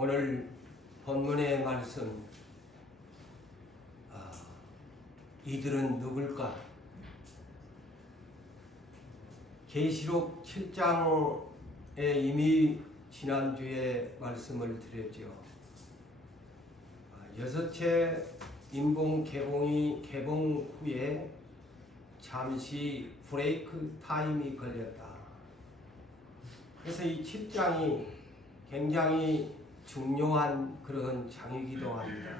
오늘 본문의 말씀, 이들은 누굴까? 계시록 7장에 이미 지난주에 말씀을 드렸죠. 여섯째 인봉 개봉 후에 잠시 브레이크 타임이 걸렸다. 그래서 이 7장이 굉장히 중요한 그런 장이기도 합니다.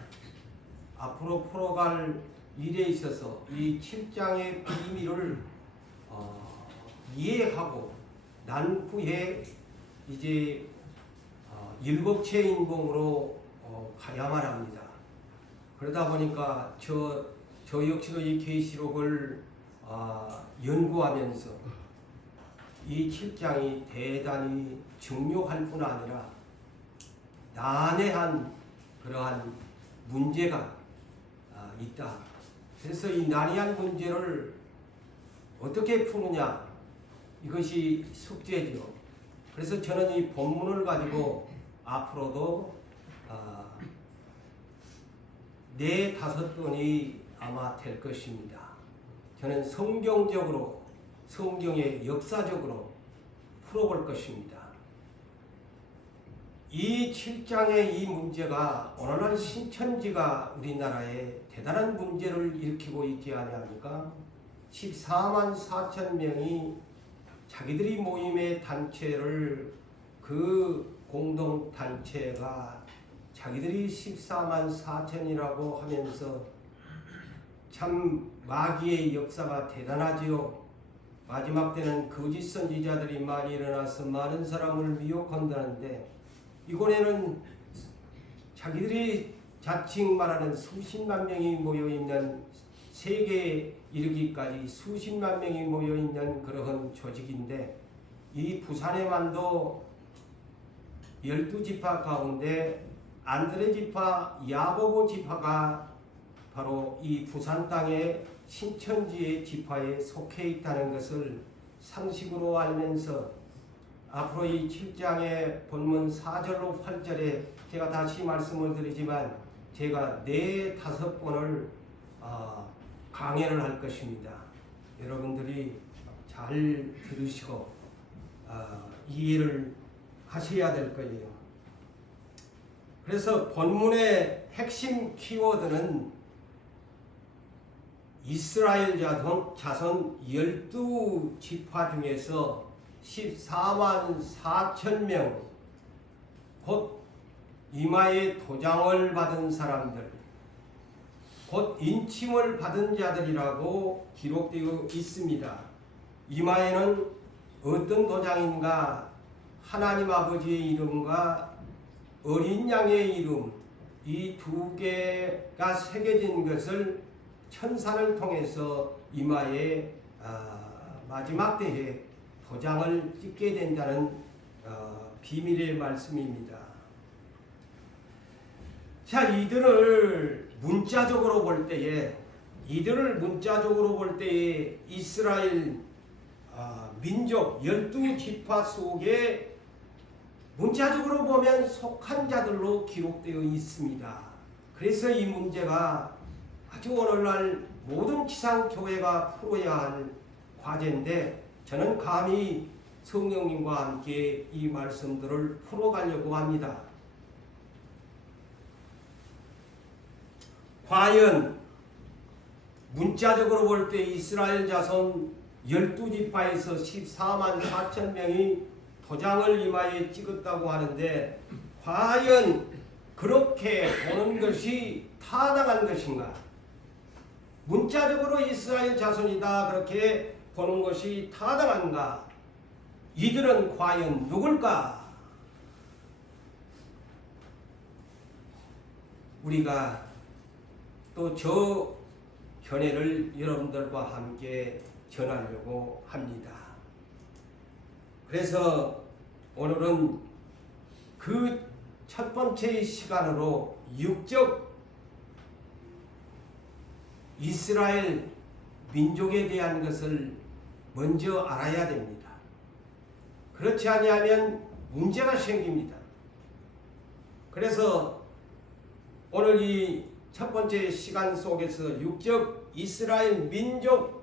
앞으로 풀어갈 일에 있어서 이 7장의 비밀을 이해하고 난 후에 이제 일곱째 인봉으로 가야만 합니다. 그러다 보니까 저 역시도 이 계시록을 연구하면서 이 7장이 대단히 중요할 뿐 아니라 난해한 그러한 문제가 있다. 그래서 이 난해한 문제를 어떻게 푸느냐, 이것이 숙제죠. 그래서 저는 이 본문을 가지고 앞으로도 4-5번이 아마 될 것입니다. 저는 성경적으로, 성경의 역사적으로 풀어볼 것입니다. 이 7장의 이 문제가 오늘날 신천지가 우리나라에 대단한 문제를 일으키고 있지 아니합니까? 14만 4천 명이 자기들이 모임의 단체를, 그 공동단체가 자기들이 14만 4천이라고 하면서 참 마귀의 역사가 대단하지요. 마지막 때는 거짓 선지자들이 많이 일어나서 많은 사람을 미혹한다는데, 이번에는 자기들이 자칭 말하는 수십만 명이 모여있는, 세계에 이르기까지 수십만 명이 모여있는 그러한 조직인데, 이 부산에만도 12지파 가운데 안드레 지파, 야고보 지파가 바로 이 부산 땅의 신천지의 지파에 속해 있다는 것을 상식으로 알면서 앞으로 이 7장의 본문 4절로 8절에 제가 다시 말씀을 드리지만 제가 4-5번을 강연을 할 것입니다. 여러분들이 잘 들으시고 이해를 하셔야 될 거예요. 그래서 본문의 핵심 키워드는 이스라엘 자손 12지파 중에서 14만 4천 명, 곧 이마에 도장을 받은 사람들, 곧 인침을 받은 자들이라고 기록되어 있습니다. 이마에는 어떤 도장인가? 하나님 아버지의 이름과 어린 양의 이름, 이 2개가 새겨진 것을 천사를 통해서 이마에 마지막 때에 도장을 찍게 된다는 비밀의 말씀입니다. 자, 이들을 문자적으로 볼 때에 이스라엘 민족 12지파 속에 문자적으로 보면 속한 자들로 기록되어 있습니다. 그래서 이 문제가 아주 오늘날 모든 지상교회가 풀어야 할 과제인데, 저는 감히 성령님과 함께 이 말씀들을 풀어가려고 합니다. 과연 문자적으로 볼 때 이스라엘 자손 12지파에서 14만 4천 명이 도장을 이마에 찍었다고 하는데, 과연 그렇게 보는 것이 타당한 것인가? 문자적으로 이스라엘 자손이다 그렇게 보는 것이 타당한가? 이들은 과연 누굴까? 우리가 또 저 견해를 여러분들과 함께 전하려고 합니다. 그래서 오늘은 그 첫 번째 시간으로 육적 이스라엘 민족에 대한 것을 먼저 알아야 됩니다. 그렇지 아니하면 문제가 생깁니다. 그래서 오늘 이 첫 번째 시간 속에서 육적 이스라엘 민족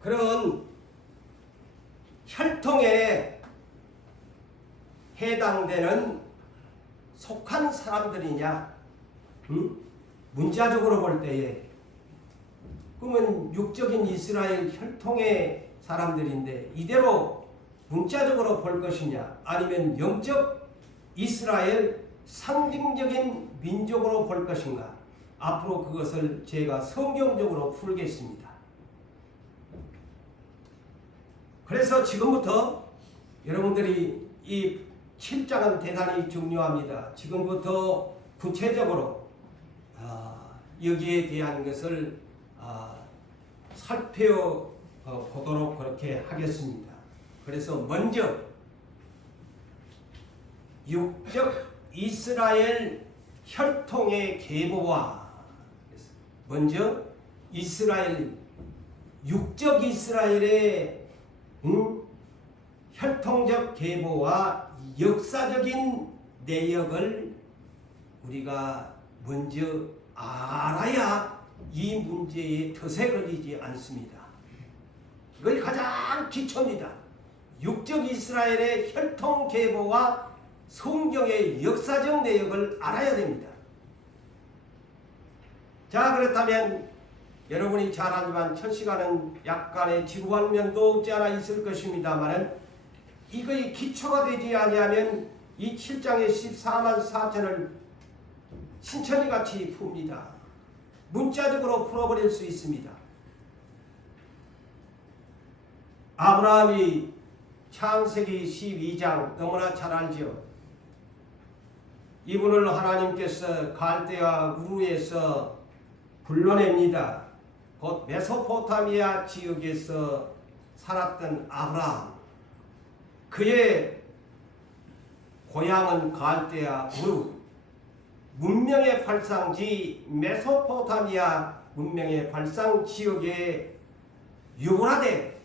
그런 혈통에 해당되는 속한 사람들이냐? 문자적으로 볼 때에 그러면 육적인 이스라엘 혈통의 사람들인데 이대로 문자적으로 볼 것이냐? 아니면 영적 이스라엘 상징적인 민족으로 볼 것인가? 앞으로 그것을 제가 성경적으로 풀겠습니다. 그래서 지금부터 여러분들이 이 7장은 대단히 중요합니다. 지금부터 구체적으로 여기에 대한 것을 살펴보도록 그렇게 하겠습니다. 그래서 먼저 육적 이스라엘 혈통의 계보와 먼저 이스라엘 육적 이스라엘의 혈통적 계보와 역사적인 내역을 우리가 먼저 알아야 이 문제에 덫에 걸리지 않습니다. 이걸 가장 기초입니다. 육적 이스라엘의 혈통 계보와 성경의 역사적 내역을 알아야 됩니다. 자, 그렇다면 여러분이 잘 알지만 천시간은 약간의 지루한 면도 없지 않아 있을 것입니다만 이거의 기초가 되지 아니하면 이 7장의 14만 4천을 신천지같이 풉니다. 문자적으로 풀어버릴 수 있습니다. 아브라함이 창세기 12장 너무나 잘 알죠. 이분을 하나님께서 갈대아 우르에서 불러냅니다. 곧 메소포타미아 지역에서 살았던 아브라함. 그의 고향은 갈대아 우르. 문명의 발상지 메소포타미아 문명의 발상 지역의 유브라데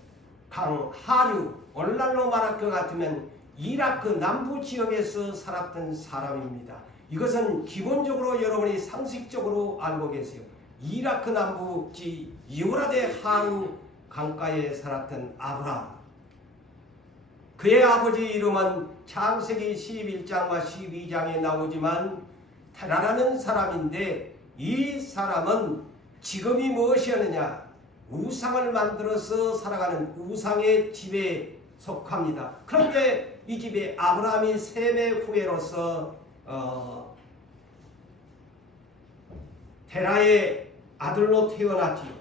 강 하류, 오늘날로 말할 것 같으면 이라크 남부 지역에서 살았던 사람입니다. 이것은 기본적으로 여러분이 상식적으로 알고 계세요. 이라크 남부지 유브라데 하류 강가에 살았던 아브라함. 그의 아버지 이름은 창세기 11장과 12장에 나오지만 테라라는 사람인데 이 사람은 직업이 무엇이었느냐? 우상을 만들어서 살아가는 우상의 집에 속합니다. 그런데 이 집에 아브라함이 셈의 후예로서 테라의 아들로 태어났지요.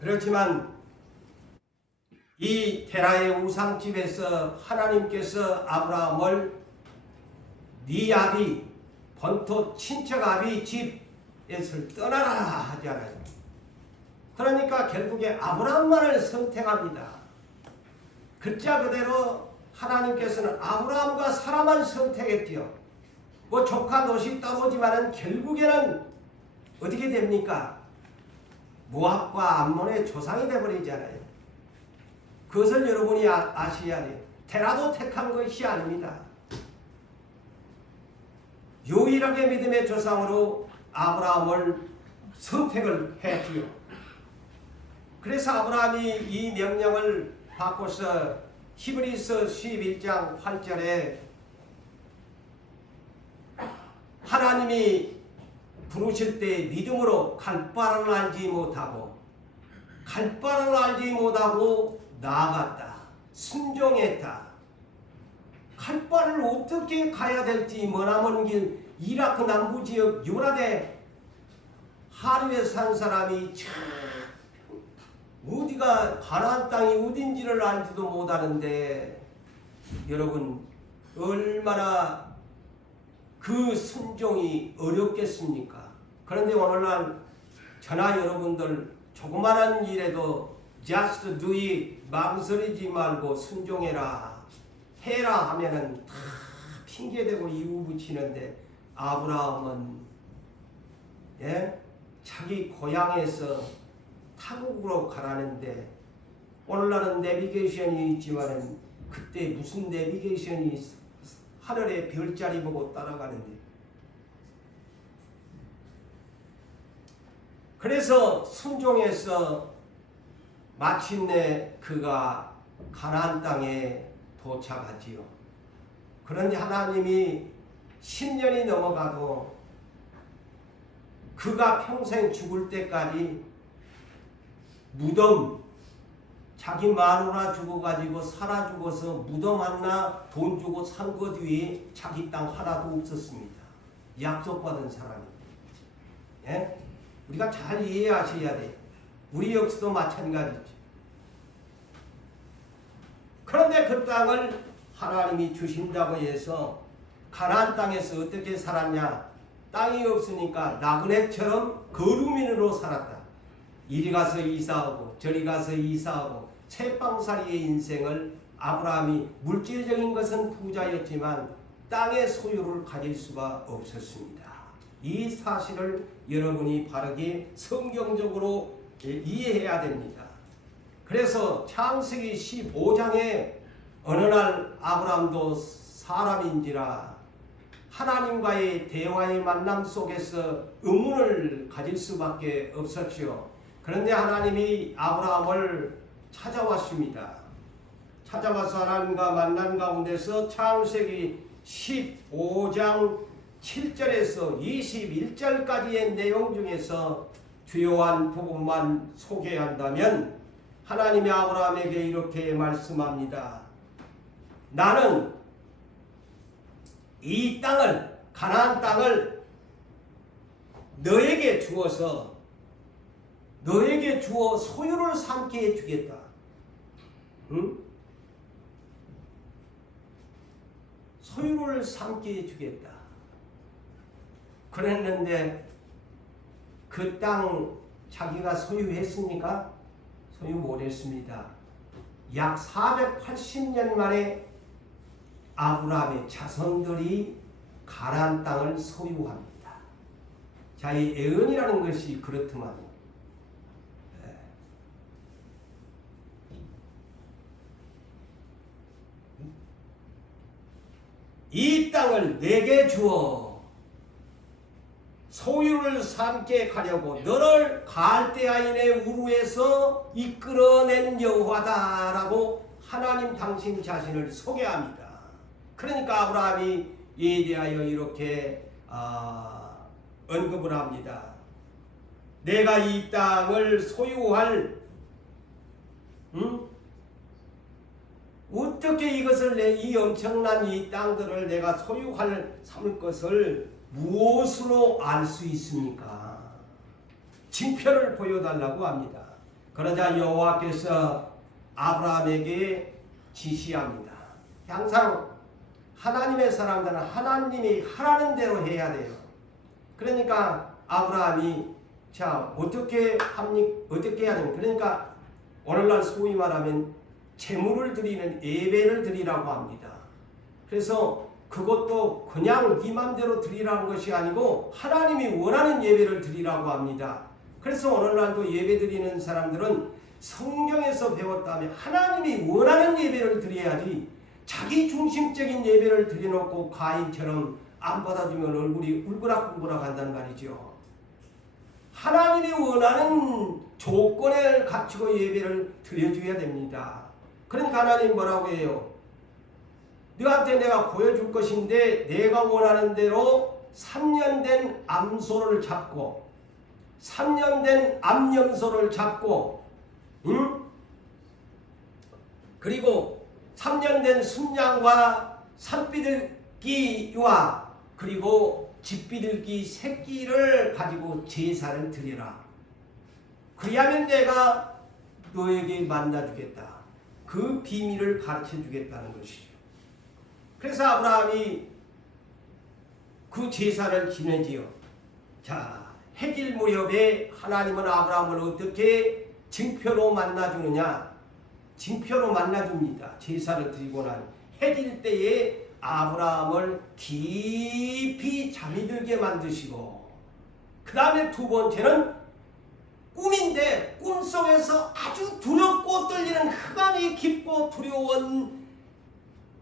그렇지만 이 테라의 우상집에서 하나님께서 아브라함을 네 아비 본토 친척 아비 집에서 떠나라 하잖아요. 그러니까 결국에 아브라함만을 선택합니다. 글자 그대로 하나님께서는 아브라함과 사라만 선택했지요. 뭐 조카 노시 따오지만은 결국에는 어떻게 됩니까? 모압과 암몬의 조상이 되어버리잖아요. 그것을 여러분이 아셔야 돼요. 테라도 택한 것이 아닙니다. 유일하게 믿음의 조상으로 아브라함을 선택을 했지요. 그래서 아브라함이 이 명령을 바꿔서 히브리서 11장 8절에 하나님이 부르실 때 믿음으로 갈 바를 알지 못하고 나아갔다. 순종했다. 갈 바를 어떻게 가야 될지 머나먼 길 이라크 남부지역 유브라데 하류에 산 사람이 참 어디가 가나안 땅이 어딘지를 알지도 못하는데 여러분 얼마나 그 순종이 어렵겠습니까? 그런데 오늘날 저나 여러분들 조그마한 일에도 just do it 망설이지 말고 순종해라 해라 하면은 다 핑계대고 이유 붙이는데 아브라함은 자기 고향에서 타국으로 가라는데 오늘날은 내비게이션이 있지만은 그때 무슨 내비게이션이 하늘에 별자리 보고 따라가는데 그래서 순종해서 마침내 그가 가나안 땅에 도착하지요. 그런데 하나님이 10년이 넘어가도 그가 평생 죽을 때까지 무덤, 자기 마누라 죽어가지고 살아 죽어서 무덤 하나 돈 주고 산 것 위에 자기 땅 하나도 없었습니다. 약속받은 사람입니다. 예? 우리가 잘 이해하셔야 돼요. 우리 역시도 마찬가지죠. 그런데 그 땅을 하나님이 주신다고 해서 가나안 땅에서 어떻게 살았냐? 땅이 없으니까 나그네처럼 거류민으로 살았다. 이리 가서 이사하고 저리 가서 이사하고 채빵살이의 인생을 아브라함이 물질적인 것은 부자였지만 땅의 소유를 가질 수가 없었습니다. 이 사실을 여러분이 바르게 성경적으로 이해해야 됩니다. 그래서 창세기 15장에 어느 날 아브라함도 사람인지라 하나님과의 대화의 만남 속에서 의문을 가질 수밖에 없었죠. 그런데 하나님이 아브라함을 찾아왔습니다. 찾아와서 하나님과 만난 가운데서 창세기 15장 7절에서 21절까지의 내용 중에서 주요한 부분만 소개한다면 하나님이 아브라함에게 이렇게 말씀합니다. 나는 이 땅을, 가나안 땅을 너에게 주어서 너에게 주어 소유를 삼게 해주겠다. 응? 소유를 삼게 해주겠다. 그랬는데 그 땅 자기가 소유했습니까? 소유 못했습니다. 약 480년 만에 아브라함의 자손들이 가나안 땅을 소유합니다. 자, 이 애언이라는 것이 그렇더만요. 이 땅을 내게 주어 소유를 삼게 가려고 너를 갈대아인의 우르에서 이끌어낸 여호와다라고 하나님 당신 자신을 소개합니다. 그러니까 아브라함이 이에 대하여 이렇게 언급을 합니다. 내가 이 땅을 소유할 어떻게 이것을 이 엄청난 이 땅들을 내가 소유할 삼을 것을 무엇으로 알 수 있습니까? 징표를 보여달라고 합니다. 그러자 여호와께서 아브라함에게 지시합니다. 항상 하나님의 사람들은 하나님이 하라는 대로 해야 돼요. 그러니까 아브라함이 자 어떻게 해야 됩니까? 그러니까 오늘날 소위 말하면 제물을 드리는 예배를 드리라고 합니다. 그래서 그것도 그냥 네 맘대로 드리라는 것이 아니고 하나님이 원하는 예배를 드리라고 합니다. 그래서 오늘날도 예배 드리는 사람들은 성경에서 배웠다면 하나님이 원하는 예배를 드려야지 자기 중심적인 예배를 드려놓고 가인처럼 안 받아주면 얼굴이 울그락불그락 한단 말이죠. 하나님이 원하는 조건을 갖추고 예배를 드려줘야 됩니다. 그러니까 하나님 뭐라고 해요? 너한테 내가 보여줄 것인데 내가 원하는 대로 3년 된 암소를 잡고 3년 된 암염소를 잡고 그리고 3년 된 순양과 산비둘기와 그리고 집비둘기 새끼를 가지고 제사를 드려라. 그리하면 내가 너에게 만나주겠다. 그 비밀을 가르쳐주겠다는 것이죠. 그래서 아브라함이 그 제사를 지내지요. 자, 해질 무렵에 하나님은 아브라함을 어떻게 징표로 만나주느냐? 징표로 만나줍니다. 제사를 드리고 난 해질 때에 아브라함을 깊이 잠이 들게 만드시고 그 다음에 두 번째는 꿈인데 꿈속에서 아주 두렵고 떨리는 흑암이 깊고 두려운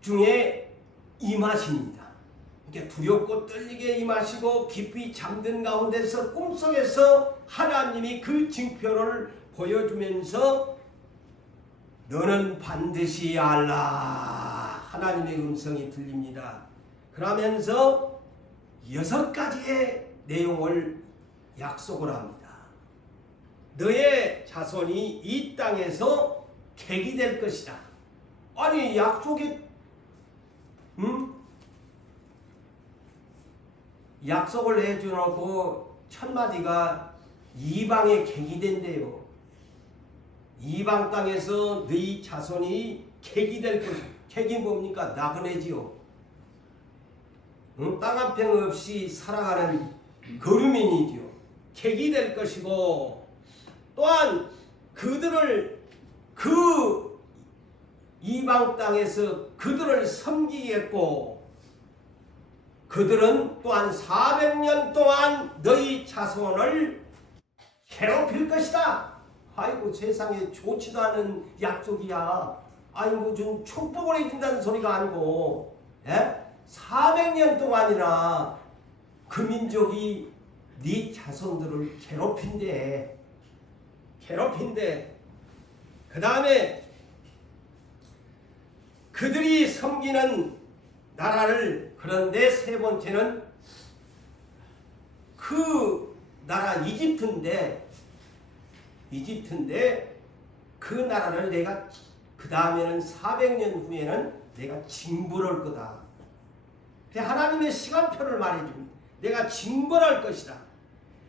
중에 임하십니다. 이렇게 두렵고 떨리게 임하시고 깊이 잠든 가운데서 꿈속에서 하나님이 그 징표를 보여주면서 너는 반드시 알라 하나님의 음성이 들립니다. 그러면서 6가지의 내용을 약속을 합니다. 너의 자손이 이 땅에서 객이 될 것이다. 아니 약속이 약속을 해주놓고 첫 마디가 이방의 객이 된대요. 이방 땅에서 너희 자손이 객이 될 것이다. 객이 뭡니까? 나그네지요. 땅 한 평 없이 살아가는 거류민이지요. 객이 될 것이고 또한 그들을 그 이방 땅에서 그들을 섬기겠고 그들은 또한 400년 동안 너희 자손을 괴롭힐 것이다. 아이고 세상에 좋지도 않은 약속이야. 아니 무슨 축복을 해준다는 소리가 아니고 400년 동안이나 그 민족이 네 자손들을 괴롭힌대. 그 다음에 그들이 섬기는 나라를 그런데 세 번째는 그 나라 이집트인데 그 나라를 내가 그 다음에는 400년 후에는 내가 징벌할 거다. 하나님의 시간표를 말해줍니다. 내가 징벌할 것이다.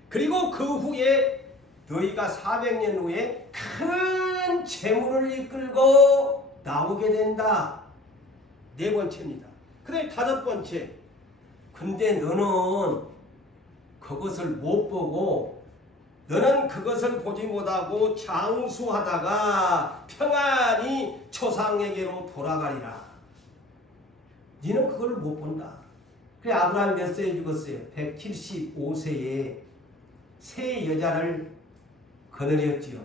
그리고 그 후에 너희가 400년 후에 큰 재물을 이끌고 나오게 된다. 네 번째입니다. 그래 다섯 번째. 근데 너는 그것을 못 보고 너는 그것을 보지 못하고 장수하다가 평안히 조상에게로 돌아가리라. 너는 그걸 못 본다. 그래 아브라함이 몇 세에 죽었어요? 175세에 세 여자를 거느렸지요.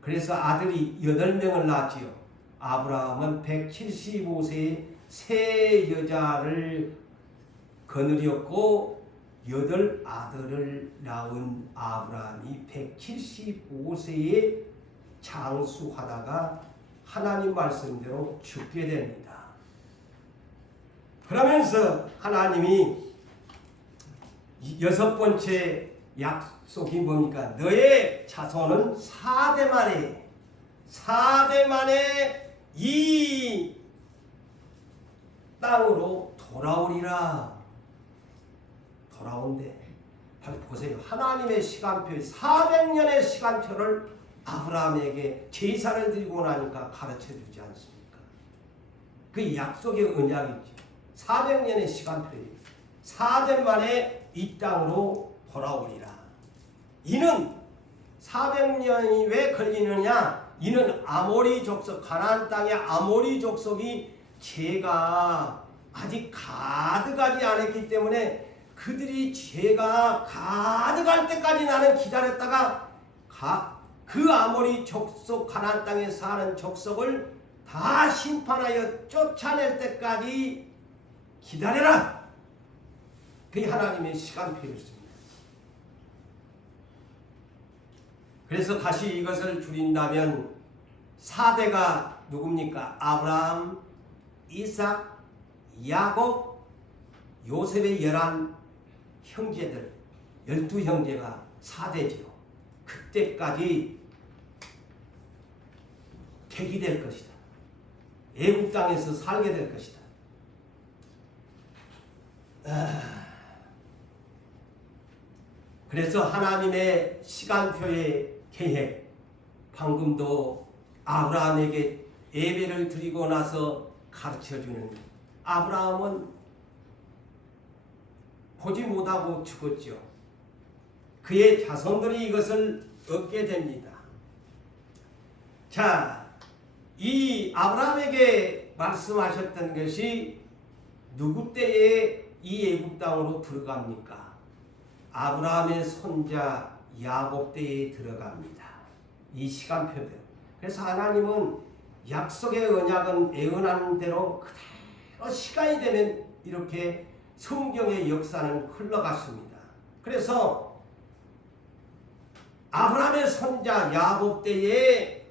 그래서 아들이 8명을 낳았지요. 아브라함은 175세에 세 여자를 거느렸고 8아들을 낳은 아브라함이 175세에 장수하다가 하나님 말씀대로 죽게 됩니다. 그러면서 하나님이 6번째 약속이 뭡니까? 너의 자손은 4대 만에 이 땅으로 돌아오리라. 돌아온대. 보세요. 하나님의 시간표 400년의 시간표를 아브라함에게 제사를 드리고 나니까 가르쳐주지 않습니까? 그 약속의 언약이죠. 400년의 시간표예요. 4대 만에 이 땅으로 돌아오리라. 이는 400년이 왜 걸리느냐? 이는 아모리 족속, 가나안 땅의 아모리 족속이 죄가 아직 가득하지 않았기 때문에 그들이 죄가 가득할 때까지 나는 기다렸다가 그 아모리 족속 가나안 땅에 사는 족속을 다 심판하여 쫓아낼 때까지 기다려라. 그게 하나님의 시간표였습니다. 그래서 다시 이것을 줄인다면 4대가 누굽니까? 아브라함, 이삭, 야곱, 요셉의 11 형제들 12형제가 4대지요. 그때까지 객이 될 것이다. 애국 땅에서 살게 될 것이다. 그래서 하나님의 시간표의 계획, 방금도 아브라함에게 예배를 드리고 나서 가르쳐주는 아브라함은 보지 못하고 죽었죠. 그의 자손들이 이것을 얻게 됩니다. 자, 이 아브라함에게 말씀하셨던 것이 누구 때에 이 애국 땅으로 들어갑니까? 아브라함의 손자 야곱 때에 들어갑니다. 이 시간표대로. 그래서 하나님은 약속의 언약은 애언하는 대로 그대로 시간이 되면 이렇게 성경의 역사는 흘러갔습니다. 그래서 아브라함의 손자 야곱 때에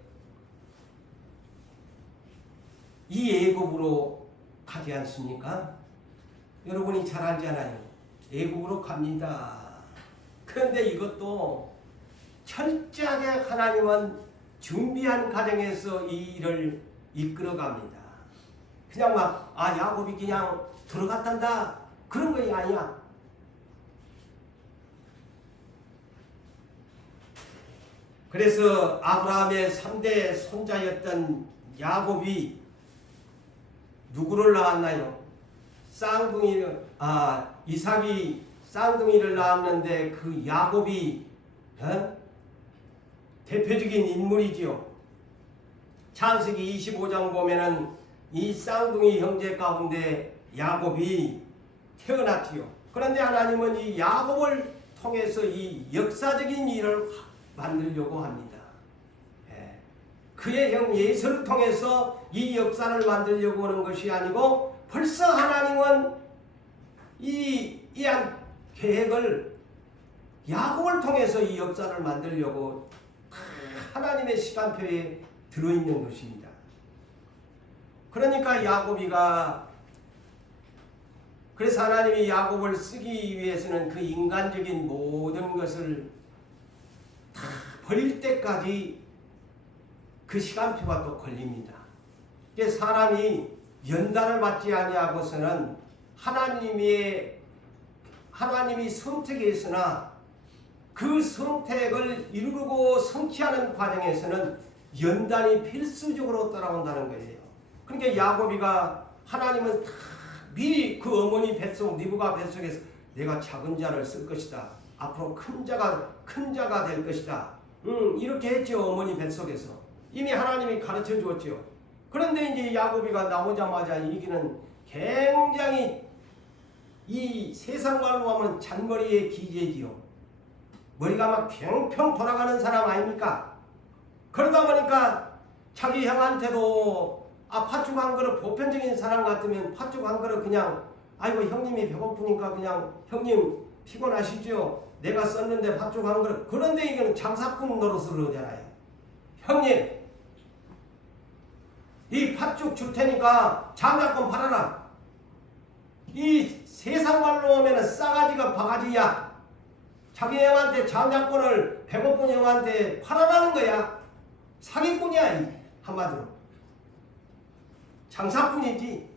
이 애굽으로 가지 않습니까? 여러분이 잘 알잖아요. 애굽으로 갑니다. 그런데 이것도 철저하게 하나님은 준비한 과정에서 이 일을 이끌어갑니다. 그냥 막 야곱이 그냥 들어갔단다 그런 것이 아니야. 그래서 아브라함의 3대 손자였던 야곱이 누구를 낳았나요? 이삭이 쌍둥이를 낳았는데 그 야곱이 대표적인 인물이지요. 창세기 25장 보면은 이 쌍둥이 형제 가운데 야곱이 태어났지요. 그런데 하나님은 이 야곱을 통해서 이 역사적인 일을 만들려고 합니다. 그의 형 예수를 통해서 이 역사를 만들려고 하는 것이 아니고 벌써 하나님은 이 계획을 야곱을 통해서 이 역사를 만들려고 하나님의 시간표에 들어있는 것입니다. 그러니까 그래서 하나님이 야곱을 쓰기 위해서는 그 인간적인 모든 것을 다 버릴 때까지 그 시간표가 또 걸립니다. 사람이 연단을 받지 아니하고서는 하나님이 선택했으나 그 선택을 이루고 성취하는 과정에서는 연단이 필수적으로 따라온다는 거예요. 그러니까 야곱이가 하나님은 다 미리 그 어머니 뱃속 리브가 뱃속에서 내가 작은 자를 쓸 것이다. 앞으로 큰 자가 될 것이다. 이렇게 했죠. 어머니 뱃속에서 이미 하나님이 가르쳐 주었죠. 그런데 이제 야곱이가 나오자마자 이기는 굉장히 이 세상 말로 하면 잔머리의 기재지요. 머리가 막 평평 돌아가는 사람 아닙니까? 그러다 보니까 자기 형한테도 팥죽 한 그릇, 보편적인 사람 같으면 팥죽 한 그릇 그냥 아이고 형님이 배고프니까 그냥 형님 피곤하시죠? 내가 썼는데 팥죽 한 그릇. 그런데 이거는 장사꾼 노릇을 하잖아요. 형님 이 팥죽 줄 테니까 장작권 팔아라. 이 세상 말로 하면 싸가지가 바가지야. 자기 형한테 장작권을 배고픈 형한테 팔아라는 거야. 사기꾼이야 한마디로. 장사꾼이지.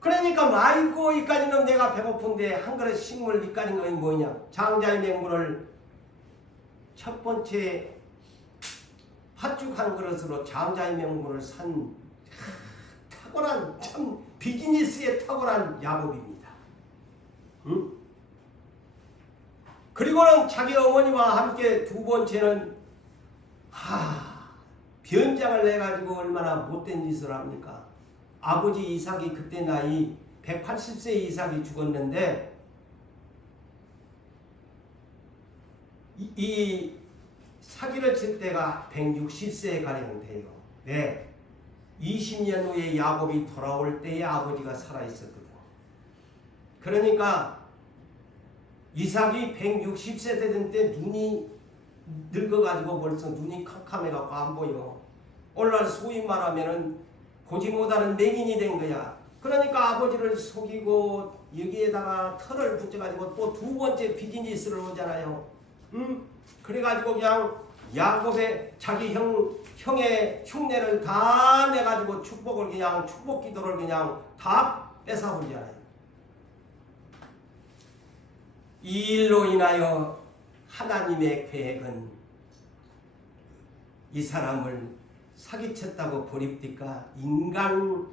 그러니까 아이고 이까지는 내가 배고픈데 한 그릇 식물 이까지는 건 뭐냐. 장자의 명분을 첫 번째 팥죽 한 그릇으로 장자의 명분을 산 탁월한 참 비즈니스에 탁월한 야곱입니다. 응? 그리고는 자기 어머니와 함께 두 번째는 변장을 해가지고 얼마나 못된 짓을 합니까? 아버지 이삭이 그때 나이 180세 이삭이 죽었는데 이 사기를 칠 때가 160세 가량 돼요. 네. 20년 후에 야곱이 돌아올 때에 아버지가 살아있었거든. 그러니까 이삭이 160세 되던 때 눈이 늙어가지고 벌써 눈이 캄캄해갖고 안 보여. 오늘날 소위 말하면은 보지 못하는 맹인이 된 거야. 그러니까 아버지를 속이고 여기에다가 털을 붙여가지고 또 두 번째 비즈니스를 오잖아요. 그래가지고 그냥 야곱의 자기 형의 흉내를 다 내가지고 축복 기도를 그냥 다 뺏어버리잖아요. 이 일로 인하여 하나님의 계획은 이 사람을 사기쳤다고 버립니까? 인간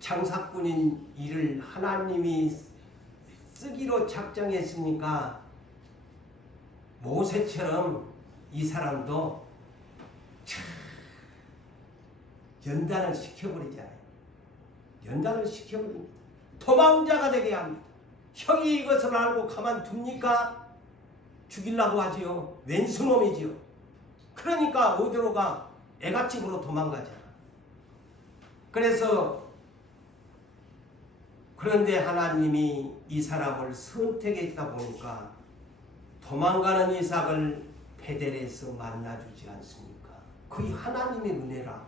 장사꾼인 이를 하나님이 쓰기로 작정했으니까 모세처럼 이 사람도 연단을 시켜버리잖아요. 연단을 시켜버립니다. 도망자가 되게 합니다. 형이 이것을 알고 가만둡니까? 죽이려고 하지요. 왼수놈이지요. 그러니까 어디로 가? 애갓집으로 도망가잖아. 그래서 그런데 하나님이 이 사람을 선택했다 보니까 도망가는 이삭을 베델에서 만나주지 않습니까? 그게 하나님의 은혜라.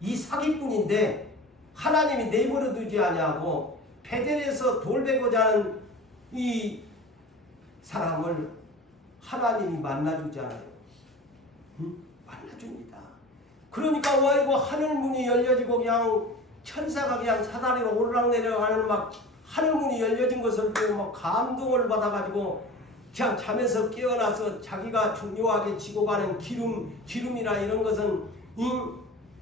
이 사기꾼인데 하나님이 내버려 두지 아니하고 베델에서 돌 베고자 하는 이 사람을 하나님이 만나주잖아요. 응? 만나줍니다. 그러니까 와이고 하늘 문이 열려지고 그냥 천사가 그냥 사다리로 오르락내리락하는 막 하늘 문이 열려진 것을 보고 막 감동을 받아가지고 그냥 잠에서 깨어나서 자기가 중요하게 지고 가는 기름이라 이런 것은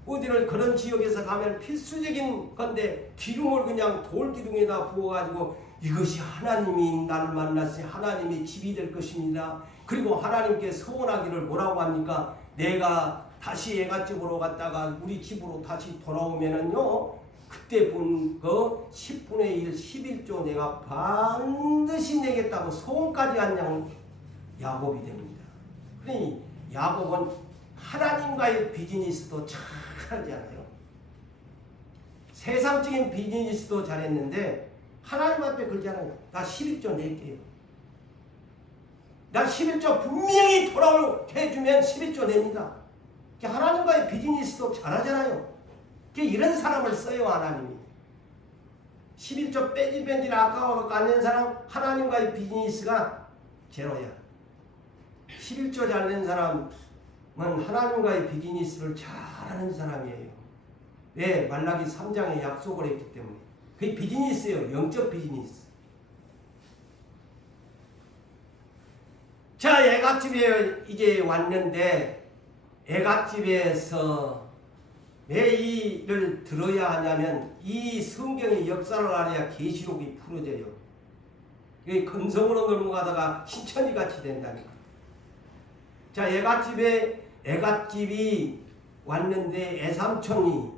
어디를 그런 지역에서 가면 필수적인 건데 기름을 그냥 돌기둥에다 부어가지고 이것이 하나님이 나를 만났으니 하나님의 집이 될 것입니다. 그리고 하나님께 서원하기를 뭐라고 합니까? 내가 다시 애갓집으로 갔다가 우리 집으로 다시 돌아오면은요, 그때 본 그 10분의 1, 11조 내가 반드시 내겠다고 소원까지 한 야곱이 됩니다. 그러니 야곱은 하나님과의 비즈니스도 잘하잖아요. 세상적인 비즈니스도 잘했는데 하나님 앞에 그러잖아요. 나 11조 낼게요. 나 11조 분명히 돌아오게 해주면 11조 냅니다. 하나님과의 비즈니스도 잘하잖아요. 이런 사람을 써요, 하나님이. 11조 빼질 아까워서 안 낸 사람, 하나님과의 비즈니스가 제로야. 11조 잘 낸 사람은 하나님과의 비즈니스를 잘하는 사람이에요. 왜? 말라기 3장에 약속을 했기 때문에. 그게 비즈니스예요. 영적 비즈니스. 자, 애갓집에 이제 왔는데 애갓집에서 왜 이를 들어야 하냐면 이 성경의 역사를 알아야 계시록이 풀어져요. 근성으로 넘어가다가 신천지 같이 된다니까. 자, 애갓집이 왔는데 애삼촌이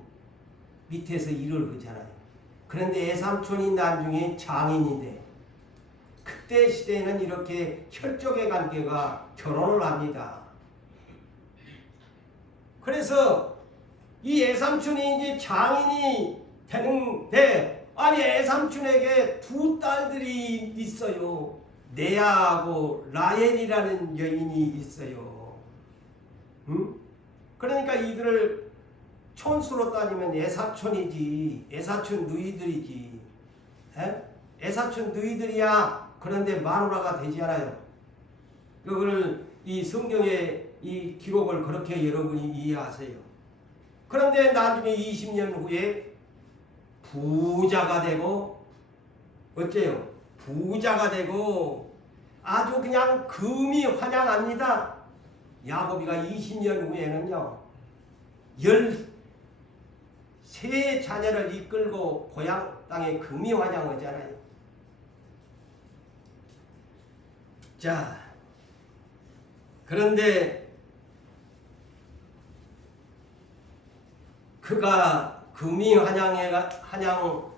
밑에서 일을 하잖아요. 그런데 애삼촌이 나중에 장인이 돼. 그때 시대에는 이렇게 혈족의 관계가 결혼을 합니다. 그래서 이 애삼촌이 이제 장인이 되는데, 아니 애삼촌에게 두 딸들이 있어요. 레아하고 라헬이라는 여인이 있어요. 응? 그러니까 이들을 촌수로 따지면 애사촌이지, 애사촌 누이들이지. 애사촌 누이들이야. 그런데 마누라가 되지 않아요. 그걸 이 성경의 이 기록을 그렇게 여러분이 이해하세요. 그런데 나중에 20년 후에 부자가 되고, 어째요? 부자가 되고 아주 그냥 금이 환영합니다. 야곱이가 20년 후에는요, 13자녀를 이끌고 고향 땅에 금이 환영하잖아요. 자, 그런데 그가 금이 환영하면서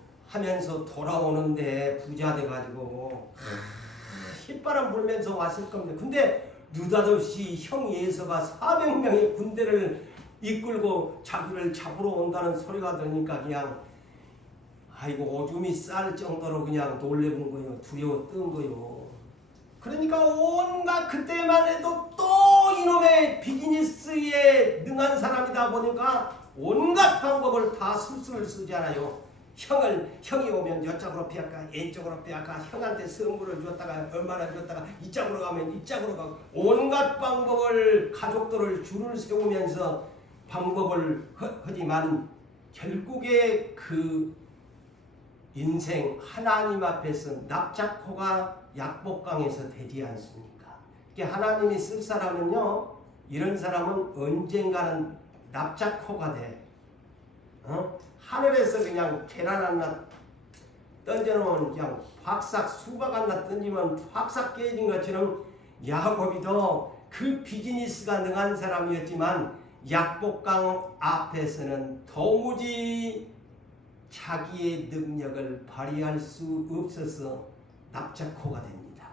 돌아오는데 부자 돼가지고 휘바람 불면서 왔을 겁니다. 근데 느닷없이 형 예서가 400명의 군대를 이끌고 자기를 잡으러 온다는 소리가 들으니까 그냥 아이고 오줌이 쌀 정도로 그냥 놀래본 거예요. 두려워 뜬 거예요. 그러니까 온갖 그때만 해도 또 이놈의 비즈니스에 능한 사람이다 보니까 온갖 방법을 다 술수를 쓰잖아요. 형이 오면 이쪽으로 피할까 이쪽으로 피할까, 형한테 선물을 줬다가 얼마나 줬다가 이쪽으로 가면 이쪽으로 가고, 온갖 방법을 가족들을 줄을 세우면서 방법을 하지만 결국에 그 인생 하나님 앞에서 납작호가 약복강에서 되지 않습니까? 하나님이 쓸 사람은요, 이런 사람은 언젠가는 납작호가 돼. 하늘에서 그냥 계란 하나 던져놓은 그냥 확삭 수박 하나 던지면 확삭 깨진 것처럼 야곱이도 그 비즈니스가 능한 사람이었지만 약복강 앞에서는 도무지 자기의 능력을 발휘할 수 없어서 납작호가 됩니다.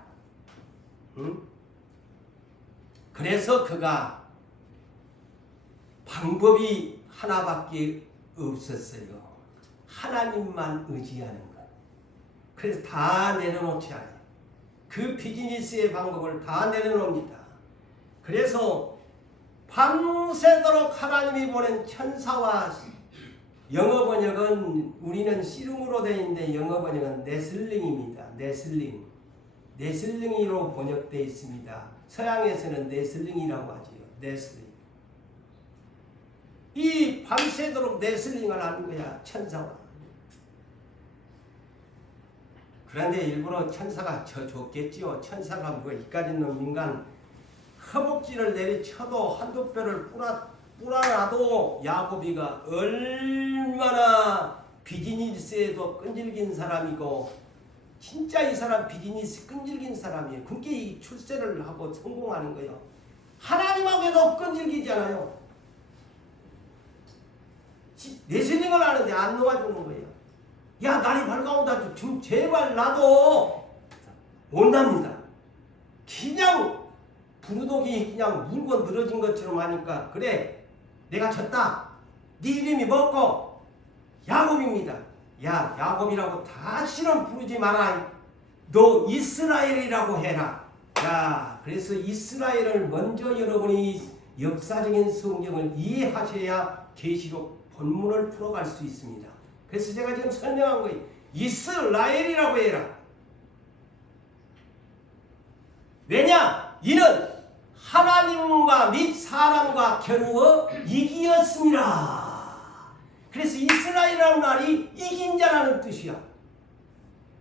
그래서 그가 방법이 하나밖에 없었어요. 하나님만 의지하는 것. 그래서 다 내려놓지 않아요. 그 비즈니스의 방법을 다 내려놓습니다. 그래서 밤새도록 하나님이 보낸 천사와 영어 번역은 우리는 씨름으로 되어 있는데 영어 번역은 네슬링입니다. 네슬링. 네슬링으로 번역되어 있습니다. 서양에서는 네슬링이라고 하지요. 네슬링. 이 밤새도록 네슬링을 하는 거야. 천사와. 그런데 일부러 천사가 줬겠지요. 천사가 뭐 이까지 놈 인간 허벅지를 내리쳐도 한두 뼈를 뿌라놔도 야곱이가 얼마나 비즈니스에도 끈질긴 사람이고 진짜 이 사람 비즈니스 끈질긴 사람이에요. 그게 이 출세를 하고 성공하는 거예요. 하나님하고도 끈질기잖아요. 내슬링을 하는데 안 놓아주는 거예요. 야, 날이 밝아온다. 좀 제발 놔둬. 온답니다. 그냥 부르독이 그냥 물고 늘어진 것처럼 하니까 그래, 내가 졌다. 네 이름이 뭐고? 야곱입니다. 야, 야곱이라고 다시는 부르지 마라. 너 이스라엘이라고 해라. 자, 그래서 이스라엘을 먼저 여러분이 역사적인 성경을 이해하셔야 계시록 본문을 풀어갈 수 있습니다. 그래서 제가 지금 설명한 거예요. 이스라엘이라고 해라. 왜냐? 이는 하나님과 및 사람과 겨루어 이기었습니다. 그래서 이스라엘이라는 말이 이긴 자라는 뜻이야.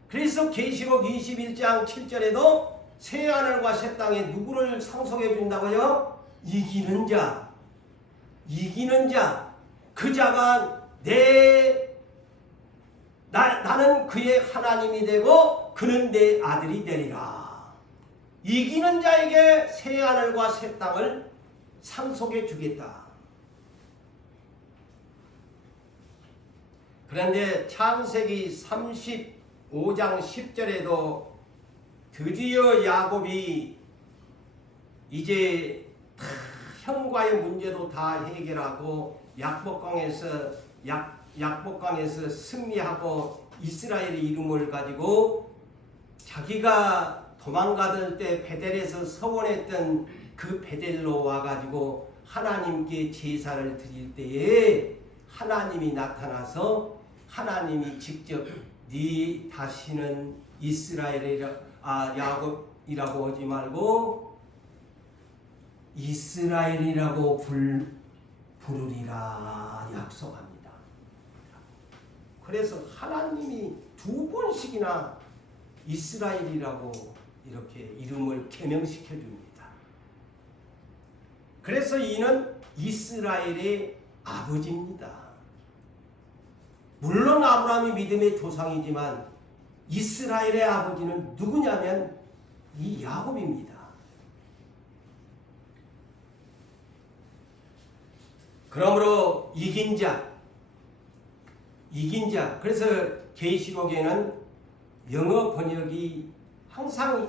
그래서 계시록 21장 7절에도 새 하늘과 새 땅에 누구를 상속해 준다고요? 이기는 자. 이기는 자. 그 자가 나는 그의 하나님이 되고 그는 내 아들이 되리라. 이기는 자에게 새 하늘과 새 땅을 상속해 주겠다. 그런데 창세기 35장 10절에도 드디어 야곱이 이제 형과의 문제도 다 해결하고 약복강에서 승리하고 이스라엘의 이름을 가지고 자기가 도망가던 때 베델에서 서원했던 그 베델로 와가지고 하나님께 제사를 드릴 때에 하나님이 나타나서 하나님이 직접 네 다시는 야곱이라고 하지 말고 이스라엘이라고 부르리라 약속합니다. 그래서 하나님이 두 번씩이나 이스라엘이라고 이렇게 이름을 개명시켜 줍니다. 그래서 이는 이스라엘의 아버지입니다. 물론 아브라함이 믿음의 조상이지만 이스라엘의 아버지는 누구냐면 이 야곱입니다. 그러므로 이긴 자. 그래서 계시록에는 영어 번역이 항상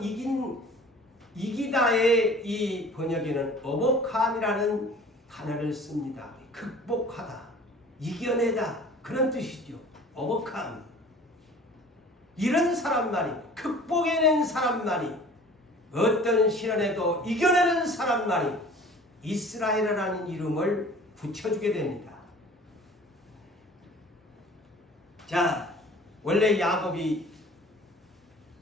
이기다의 이 번역에는 overcome이라는 단어를 씁니다. 극복하다, 이겨내다 그런 뜻이죠. overcome. 이런 사람만이, 극복해낸 사람만이, 어떤 시련에도 이겨내는 사람만이 이스라엘이라는 이름을 붙여주게 됩니다. 자, 원래 야곱이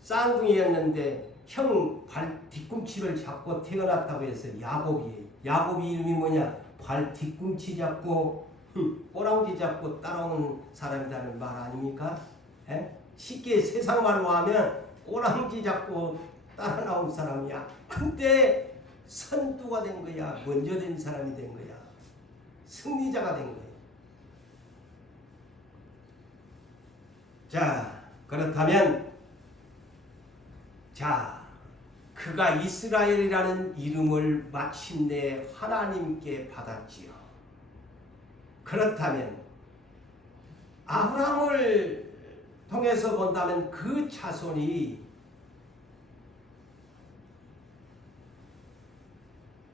쌍둥이였는데 형 발 뒤꿈치를 잡고 태어났다고 해서 야곱이에요. 야곱이 이름이 뭐냐? 발 뒤꿈치 잡고 꼬랑지 잡고 따라오는 사람이라는 말 아닙니까? 쉽게 세상 말로 하면 꼬랑지 잡고 따라 나온 사람이야. 근데 선두가 된 거야. 먼저 된 사람이 된 거야. 승리자가 된 거야. 자, 그렇다면 그가 이스라엘이라는 이름을 마침내 하나님께 받았지요. 그렇다면 아브라함을 통해서 본다면 그 자손이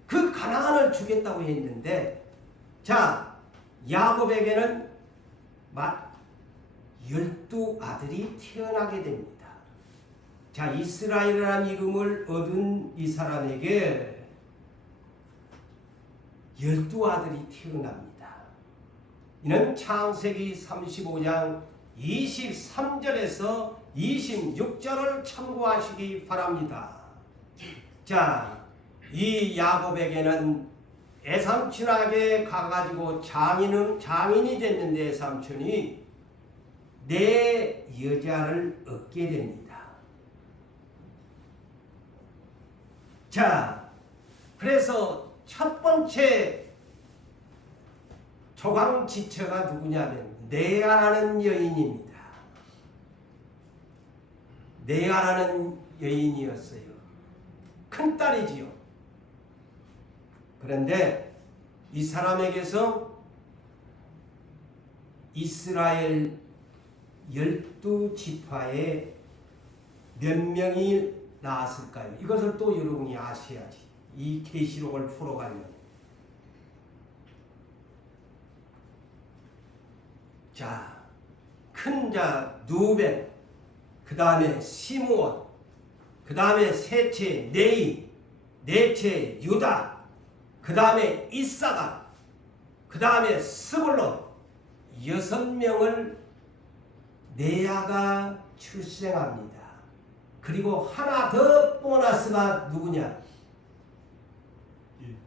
그 가나안을 주겠다고 했는데 야곱에게는 12 아들이 태어나게 됩니다. 자, 이스라엘이라는 이름을 얻은 이 사람에게 12아들이 태어납니다. 이는 창세기 35장 23절에서 26절을 참고하시기 바랍니다. 자, 이 야곱에게는 애삼촌에게 가가지고 장인이 됐는데 애삼촌이 내 여자를 얻게 됩니다. 자, 그래서 첫 번째 조강지처가 누구냐면 레아라는 여인입니다. 레아라는 여인이었어요. 큰딸이지요. 그런데 이 사람에게서 이스라엘 12지파에 몇 명이 나왔을까요? 이것을 또 여러분이 아셔야지. 이 계시록을 풀어가면. 자, 큰 자 누벤, 그 다음에 시므온, 그 다음에 셋째 네이, 넷째 유다, 그 다음에 이사가, 그 다음에 스불론, 6명을 레아가 출생합니다. 그리고 하나 더 보너스가 누구냐?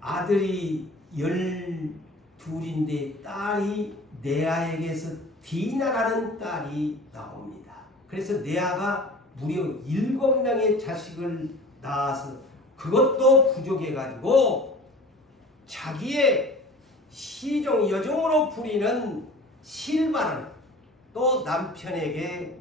아들이 12인데 딸이 레아에게서 디나라는 딸이 나옵니다. 그래서 레아가 무려 7명의 자식을 낳아서 그것도 부족해가지고 자기의 시종 여종으로 부리는 실바를 또 남편에게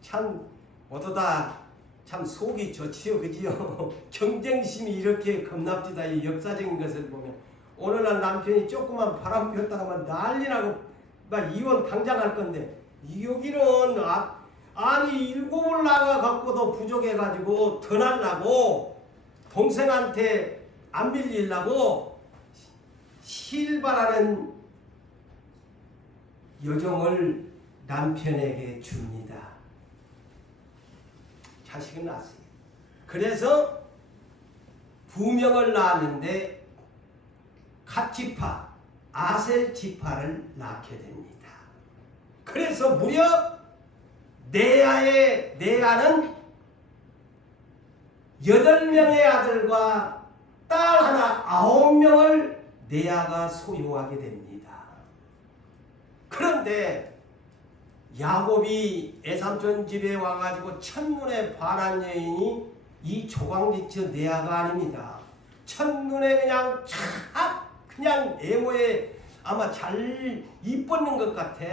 참 모두 다 참 속이 좋지요, 그지요? 경쟁심이 이렇게 겁납니다. 이 역사적인 것을 보면 오늘날 남편이 조그만 바람 피웠다가 막 난리나고 막 이혼 당장 할 건데 여기는 아니 7을 나가 갖고도 부족해가지고 더 날라고 동생한테 안 빌리려고 실바라는 여종을 남편에게 줍니다. 자식은 낳았어요. 그래서 2명을 낳았는데 갓지파, 아셀지파를 낳게 됩니다. 그래서 무려 레아는 8명의 아들과 딸 하나 9명을 레아가 소유하게 됩니다. 그런데 야곱이 애삼촌 집에 와가지고 첫눈에 반한 여인이 이 조강지처 레아가 아닙니다. 첫눈에 그냥 외모에 아마 잘 이뻤는 것 같아.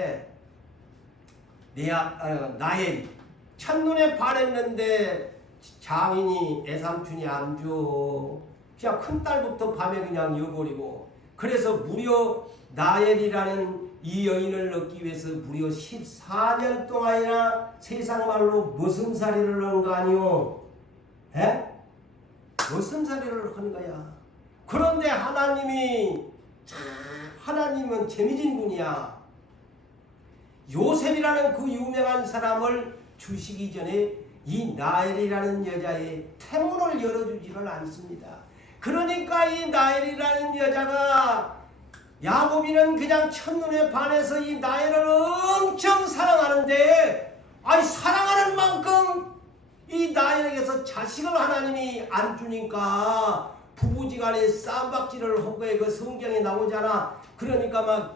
나엘이 첫눈에 반했는데 장인이 애삼촌이 안 줘. 그냥 큰딸부터 밤에 그냥 여버리고. 그래서 무려 나엘이라는 이 여인을 얻기 위해서 무려 14년 동안이나 세상 말로 머슴살이를 한 거 아니오? 에? 머슴살이를 한 거야. 그런데 하나님은 재미진 분이야. 요셉이라는 그 유명한 사람을 주시기 전에 이 나엘이라는 여자의 태문을 열어주지를 않습니다. 그러니까 이 나엘이라는 여자가 야곱이는 그냥 첫눈에 반해서 이 나엘을 엄청 사랑하는데 사랑하는 만큼 이 나엘에게서 자식을 하나님이 안 주니까 부부지간에 쌈박질을 한 거에 그 성경에 나오잖아. 그러니까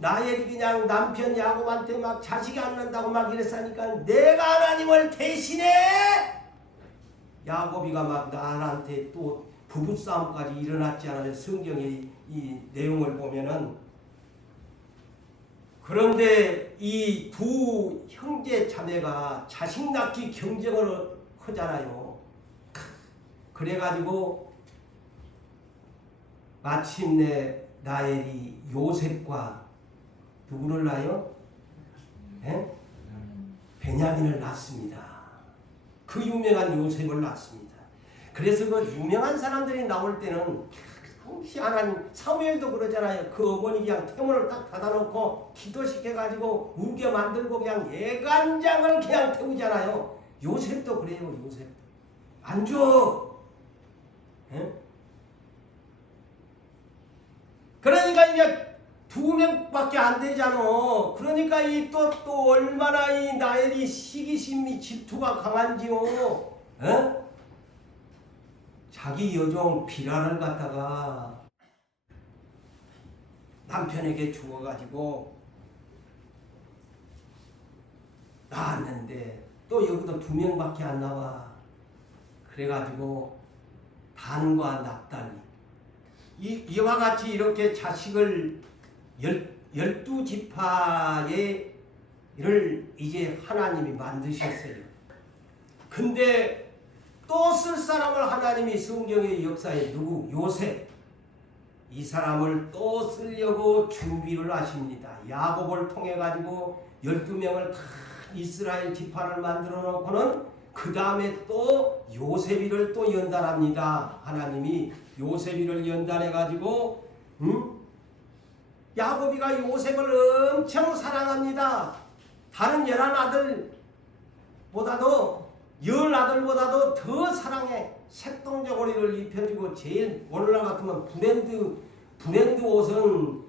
나엘이 그냥 남편 야곱한테 막 자식이 안 난다고 막 이랬으니까 내가 하나님을 대신해 야곱이가 막 나한테 또 부부싸움까지 일어났지 않아요. 성경의 이 내용을 보면은. 그런데 이 두 형제 자매가 자식 낳기 경쟁을 하잖아요. 그래가지고 마침내 나엘이 요셉과 누구를 낳아요? 베냐민을 낳습니다. 그 유명한 요셉을 낳습니다. 그래서 그 유명한 사람들이 나올 때는 항시 하나님, 사무엘도 그러잖아요. 그 어머니 그냥 태문을 딱 닫아놓고 기도시켜가지고 울게 만들고 그냥 예간장을 그냥 태우잖아요. 요셉도 그래요. 요셉도 안 줘. 예? 그러니까 이제 2명밖에 안 되잖아. 그러니까 이 또 얼마나 이 나엘이 시기심이 질투가 강한지요. 어? 자기 여종 비라를 갖다가 남편에게 주어가지고 낳았는데 또 여기도 2명밖에 안 나와. 그래가지고 단과 납달리 이와 같이 이렇게 자식을 12지파의 를 이제 하나님이 만드셨어요. 근데 또 쓸 사람을 하나님이 성경의 역사에 누구? 요셉. 이 사람을 또 쓰려고 준비를 하십니다. 야곱을 통해 가지고 12명을 다 이스라엘 지파를 만들어 놓고는 그 다음에 또 요셉이를 또 연단합니다. 하나님이 요셉이를 연단해 가지고 야곱이가 요셉을 엄청 사랑합니다. 다른 11아들보다도 10아들보다도 더 사랑해. 색동저고리를 입혀주고 제일 오늘날 같으면 브랜드 옷은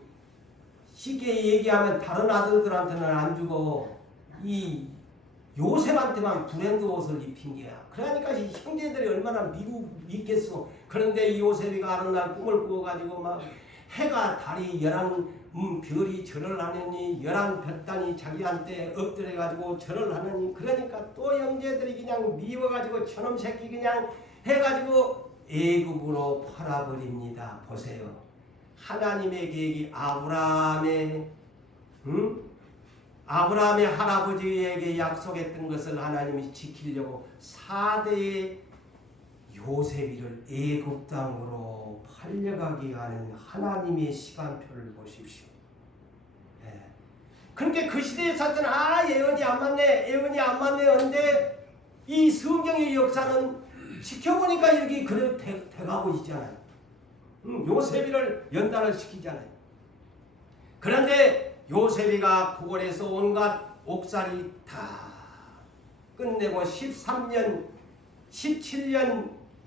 쉽게 얘기하면 다른 아들들한테는 안 주고 이 요셉한테만 브랜드 옷을 입힌 게야. 그러니까 이 형제들이 얼마나 믿겠어. 그런데 이 요셉이가 어느 날 꿈을 꾸어가지고 막 해가 달이 별이 절을 하느니 11별단이 자기한테 엎드려가지고 절을 하느니 그러니까 또 형제들이 그냥 미워가지고 저놈 새끼 그냥 해가지고 애굽으로 팔아버립니다. 보세요. 하나님의 계획이 아브라함의 할아버지에게 약속했던 것을 하나님이 지키려고 4대의 요셉이를 애굽 땅으로 팔려가게 하는 하나님의 시간표를 보십시오. 예. 그러니까 그 시대에 살던 예언이 안 맞네 하는데 이 성경의 역사는 지켜보니까 이렇게 그래 돼가고 있잖아요. 요셉이를 연단을 시키잖아요. 그런데 요셉이가 그곳에서 온갖 옥살이 다 끝내고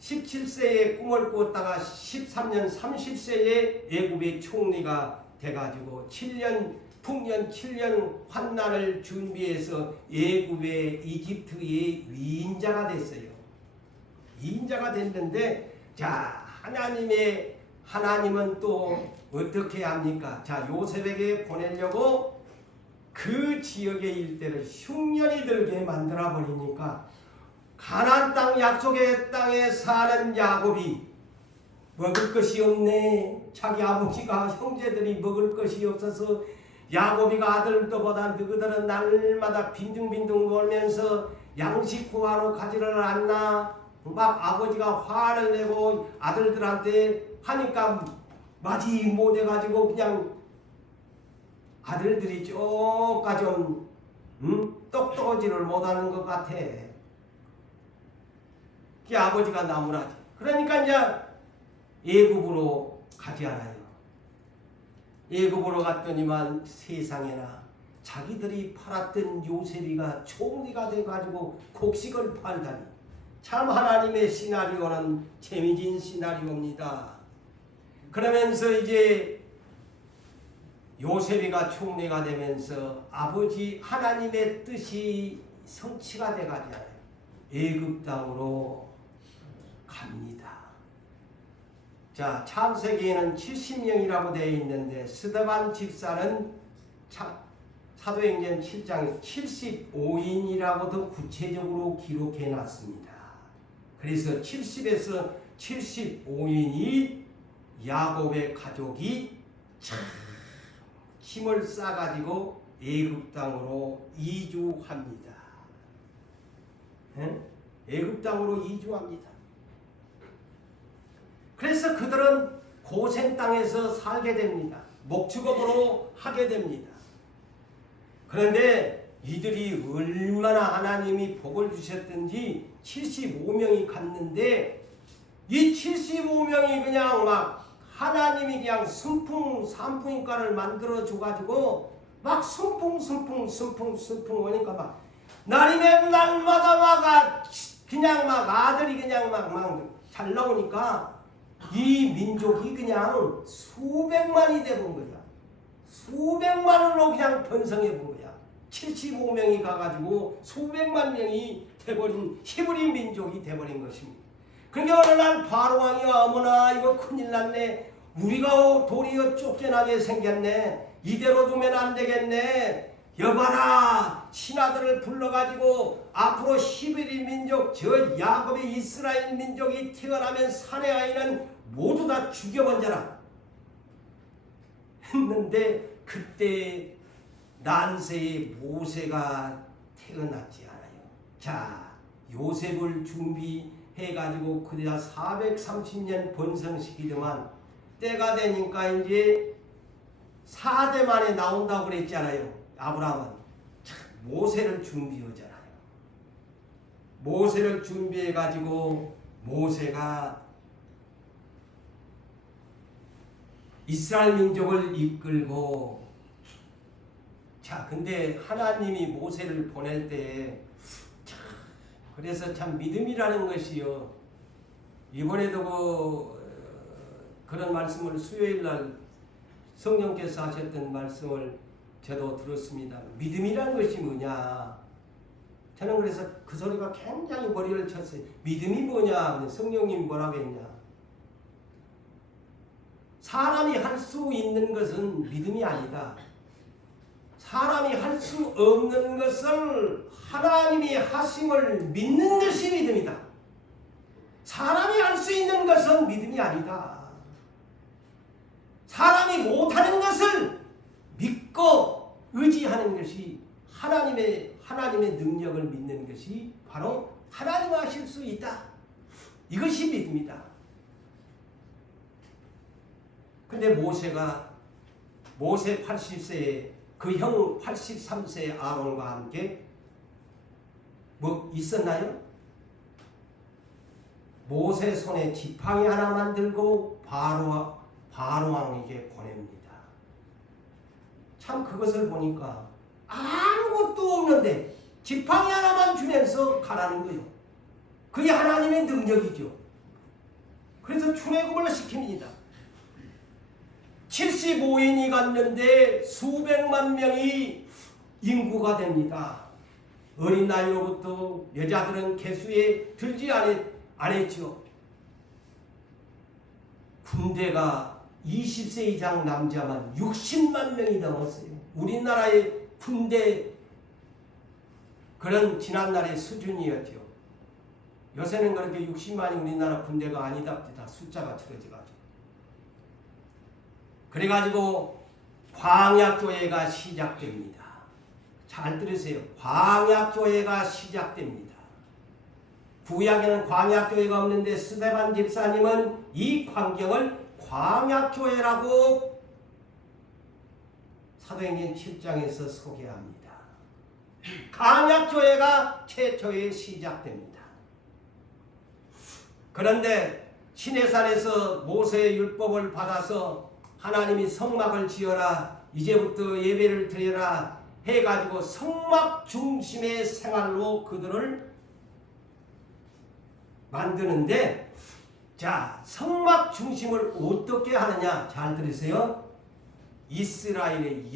17세에 꿈을 꾸었다가 13년 30세에 애굽의 총리가 돼가지고 7년 환난을 준비해서 애굽의 이집트의 위인자가 됐어요. 위인자가 됐는데 자 하나님은 또 어떻게 합니까? 자 요셉에게 보내려고 그 지역의 일대를 흉년이 들게 만들어 버리니까 가나안 땅 약속의 땅에 사는 야곱이 먹을 것이 없네. 자기 아버지가 형제들이 먹을 것이 없어서 야곱이가 아들들보다 너희들은 날마다 빈둥빈둥 놀면서 양식 구하러 가지를 않나. 막 아버지가 화를 내고 아들들한테 하니까 맞이 못해가지고 그냥 아들들이 쪼까 좀 똑똑하지를 못하는 것 같아. 그 아버지가 나무라지. 그러니까 이제 애굽으로 가지 않아요. 애굽으로 갔더니만 세상에나 자기들이 팔았던 요셉이가 총리가 돼가지고 곡식을 팔다니. 참 하나님의 시나리오는 재미진 시나리오입니다. 그러면서 이제 요셉이가 총리가 되면서 아버지 하나님의 뜻이 성취가 돼가잖아요. 애굽 땅으로 갑니다. 자, 창세기에는 70명이라고 되어 있는데 스데반 집사는 사도행전 7장에 75인이라고도 구체적으로 기록해 놨습니다. 그래서 70에서 75인이 야곱의 가족이 힘을 쌓아가지고 애굽 땅으로 이주합니다. 애굽 땅으로 이주합니다. 그래서 그들은 고센 땅에서 살게 됩니다. 목축업으로 하게 됩니다. 그런데 이들이 얼마나 하나님이 복을 주셨든지 75명이 갔는데 이 75명이 그냥 막 하나님이 그냥 산풍인가를 만들어 줘가지고 막 순풍 오니까 막 날이면 날마다 막 그냥 막 아들이 그냥 막 잘 나오니까 이 민족이 그냥 수백만이 돼본 거야. 수백만으로 그냥 번성해 본 거야. 75명이 가가지고 수백만 명이 돼버린 히브리 민족이 돼버린 것입니다. 그러니까 어느 날 바로왕이 어머나 이거 큰일 났네. 우리가 도리어 쫓겨나게 생겼네. 이대로 두면 안 되겠네. 여봐라 신하들을 불러가지고 앞으로 히브리 민족 저 야곱의 이스라엘 민족이 태어나면 사내 아이는 모두 다 죽여버려라 했는데 그때 난세의 모세가 태어났지 않아요. 자 요셉을 준비해가지고 그대가 430년 번성시키더만 때가 되니까 이제 4대 만에 나온다고 그랬잖아요. 아브라함은 모세를 준비하잖아요. 모세를 준비해가지고 모세가 이스라엘 민족을 이끌고 자 근데 하나님이 모세를 보낼 때 그래서 참 믿음이라는 것이요. 이번에도 그런 말씀을 수요일날 성령께서 하셨던 말씀을 저도 들었습니다. 믿음이라는 것이 뭐냐. 저는 그래서 그 소리가 굉장히 머리를 쳤어요. 믿음이 뭐냐. 성령님 뭐라고 했냐. 사람이 할 수 있는 것은 믿음이 아니다. 사람이 할 수 없는 것을 하나님이 하심을 믿는 것이 믿음이다. 사람이 할 수 있는 것은 믿음이 아니다. 사람이 못하는 것을 믿고 의지하는 것이 하나님의 능력을 믿는 것이 바로 하나님 하실 수 있다. 이것이 믿음이다. 근데 모세 80세에 그 형 83세의 아론과 함께 뭐 있었나요? 모세 손에 지팡이 하나 만들고 바로왕에게 보냅니다. 참 그것을 보니까 아무것도 없는데 지팡이 하나만 주면서 가라는 거예요. 그게 하나님의 능력이죠. 그래서 출애굽을 시킵니다. 75인이 갔는데 수백만 명이 인구가 됩니다. 어린 나이로부터 여자들은 개수에 들지 않았죠. 군대가 20세 이상 남자만 60만 명이 넘었어요. 우리나라의 군대 그런 지난날의 수준이었죠. 요새는 그렇게 60만이 우리나라 군대가 아니답니다. 숫자가 틀어져가지고. 그래가지고 광야교회가 시작됩니다. 잘 들으세요. 광야교회가 시작됩니다. 구약에는 광야교회가 없는데 스데반 집사님은 이 광경을 광야교회라고 사도행전 7장에서 소개합니다. 광야교회가 최초에 시작됩니다. 그런데 시내산에서 모세의 율법을 받아서 하나님이 성막을 지어라, 이제부터 예배를 드려라 해가지고 성막 중심의 생활로 그들을 만드는데, 자, 성막 중심을 어떻게 하느냐 잘 들으세요. 이스라엘의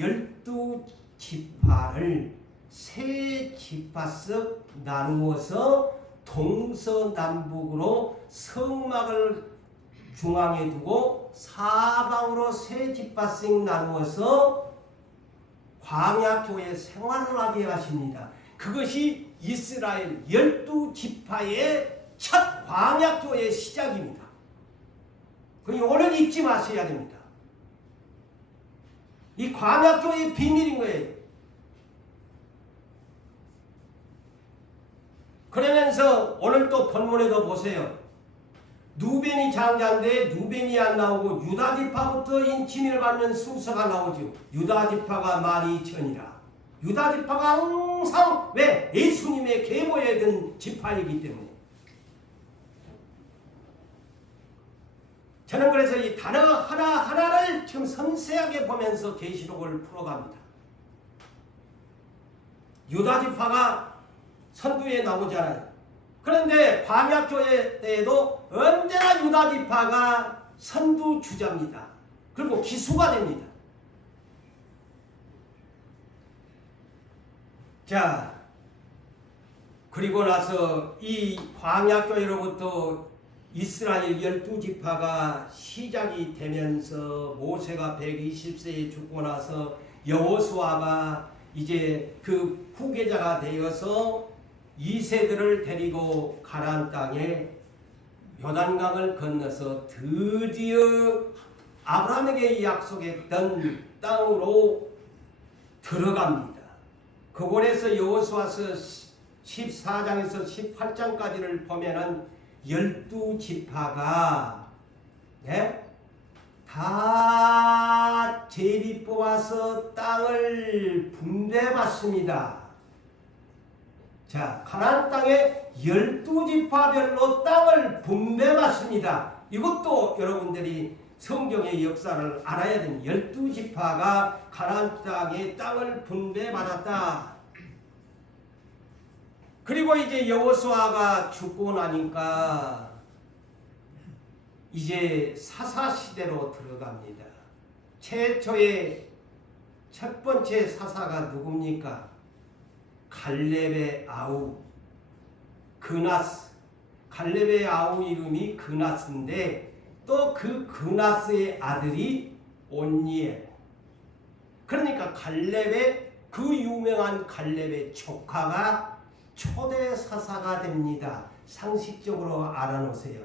12지파를 세 지파씩 나누어서 동서남북으로 성막을 중앙에 두고 사방으로 세 지파씩 나누어서 광야교회 생활을 하게 하십니다. 그것이 이스라엘 12지파의 첫 광야교회의 시작입니다. 그러니 오늘 잊지 마셔야 됩니다. 이 광야교회의 비밀인 거예요. 그러면서 오늘 또 본문에도 보세요. 누벤이 장자인데 누벤이 안 나오고 유다지파부터 인침을 받는 순서가 나오죠. 유다지파가 12,000이라. 유다지파가 항상 왜? 예수님의 계보에 든 지파이기 때문에. 저는 그래서 이 단어 하나하나를 지금 섬세하게 보면서 계시록을 풀어갑니다. 유다 지파가 선두에 나오잖아요. 그런데 광야교회 때에도 언제나 유다 지파가 선두 주자입니다. 그리고 기수가 됩니다. 자, 그리고 나서 이 광야교회로부터 이스라엘 12지파가 시작이 되면서 모세가 120세에 죽고 나서 여호수아가 이제 그 후계자가 되어서 2세들을 데리고 가나안 땅에 요단강을 건너서 드디어 아브라함에게 약속했던 땅으로 들어갑니다. 그곳에서 여호수아서 14장에서 18장까지를 보면은 12지파가 다 제비 뽑아서 땅을 분배받습니다. 자, 가나안 땅에 12지파별로 땅을 분배받습니다. 이것도 여러분들이 성경의 역사를 알아야 됩니다. 12지파가 가나안 땅에 땅을 분배받았다. 그리고 이제 여호수아가 죽고 나니까 이제 사사시대로 들어갑니다. 최초의 첫 번째 사사가 누굽니까? 갈렙의 아우 그나스. 갈렙의 아우 이름이 그나스인데 또 그 그나스의 아들이 온니엘. 그러니까 갈렙의 그 유명한 갈렙의 조카가 초대 사사가 됩니다. 상식적으로 알아놓으세요.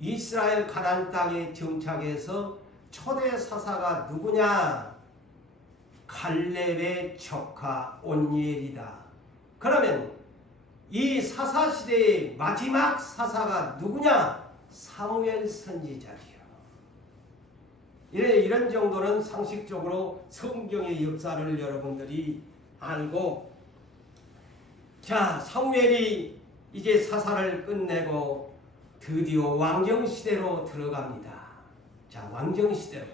이스라엘 가나안 땅에 정착해서 초대 사사가 누구냐? 갈렙의 조카 온니엘이다. 그러면 이 사사 시대의 마지막 사사가 누구냐? 사무엘 선지자지요. 이런 정도는 상식적으로 성경의 역사를 여러분들이 알고, 자, 사무엘이 이제 사사를 끝내고 드디어 왕정시대로 들어갑니다. 자, 왕정시대로.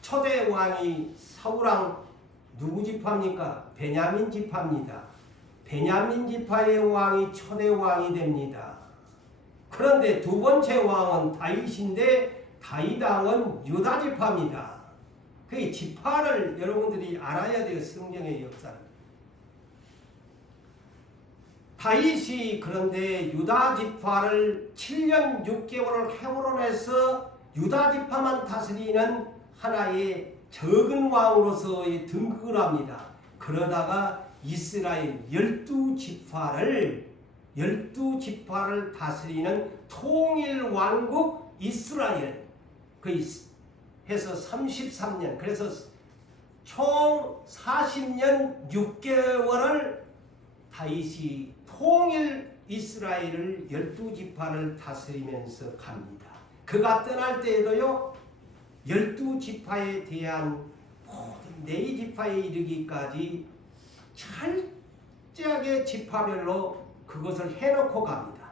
초대 왕이 사울왕 누구 지파입니까? 베냐민 지파입니다. 베냐민 지파의 왕이 초대 왕이 됩니다. 그런데 두 번째 왕은 다윗인데 다윗 왕은 유다 지파입니다. 그 지파를 여러분들이 알아야 돼요. 성경의 역사를. 다윗이 그런데 유다 지파를 7년 6개월을 헤물어내서 유다 지파만 다스리는 하나의 적은 왕으로서의 등극을 합니다. 그러다가 이스라엘 12지파를 다스리는 통일왕국 이스라엘 해서 33년, 그래서 총 40년 6개월을 다윗이 통일 이스라엘을 12지파를 다스리면서 갑니다. 그가 떠날 때에도요 12지파에 대한 모든 네 지파에 이르기까지 철저하게 지파별로 그것을 해놓고 갑니다.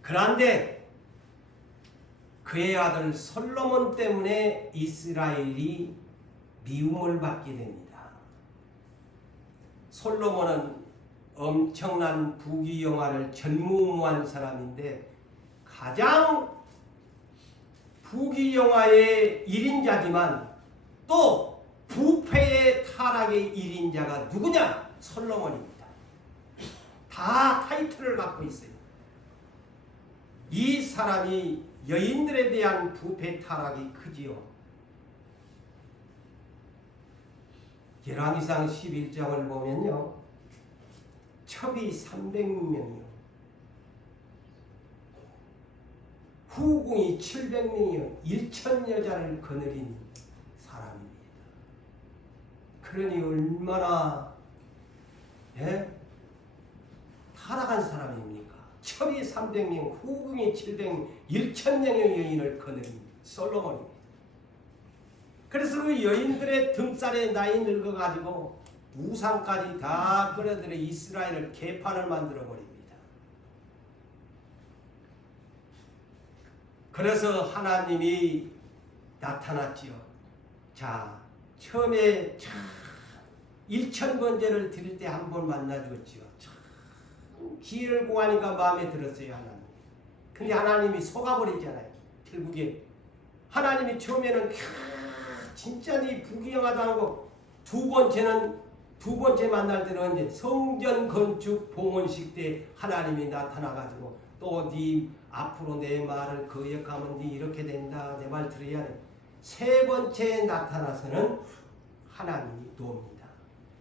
그런데 그의 아들 솔로몬 때문에 이스라엘이 미움을 받게 됩니다. 솔로몬은 엄청난 부귀영화를 전무후무한 사람인데 가장 부귀영화의 1인자지만 또 부패의 타락의 1인자가 누구냐? 솔로몬입니다. 다 타이틀을 갖고 있어요. 이 사람이 여인들에 대한 부패 타락이 크지요. 열왕기상 11장을 보면요, 첩이 300명이요, 후궁이 700명이요, 1000 여자를 거느린 사람입니다. 그러니 얼마나 타락한 사람입니까? 첩이 300명, 후궁이 700명, 1000명의 여인을 거느린 솔로몬입니다. 그래서 그 여인들의 등살에 나이 늙어가지고 우상까지 다 끌어들여 이스라엘을 개판을 만들어 버립니다. 그래서 하나님이 나타났지요. 자, 처음에 참 1,000번째를 드릴 때 한 번 만나주었지요. 참 기회를 구하니까 마음에 들었어요, 하나님. 근데 하나님이 속아버리잖아요. 결국에 하나님이 처음에는 진짜 네 부귀영하다는 거, 두 번째 만날 때는 언제 성전 건축 봉헌식 때 하나님이 나타나가지고 또 네 앞으로 내 말을 거역하면 네 이렇게 된다, 내 말 들어야 돼. 세 번째에 나타나서는 하나님이 돕니다.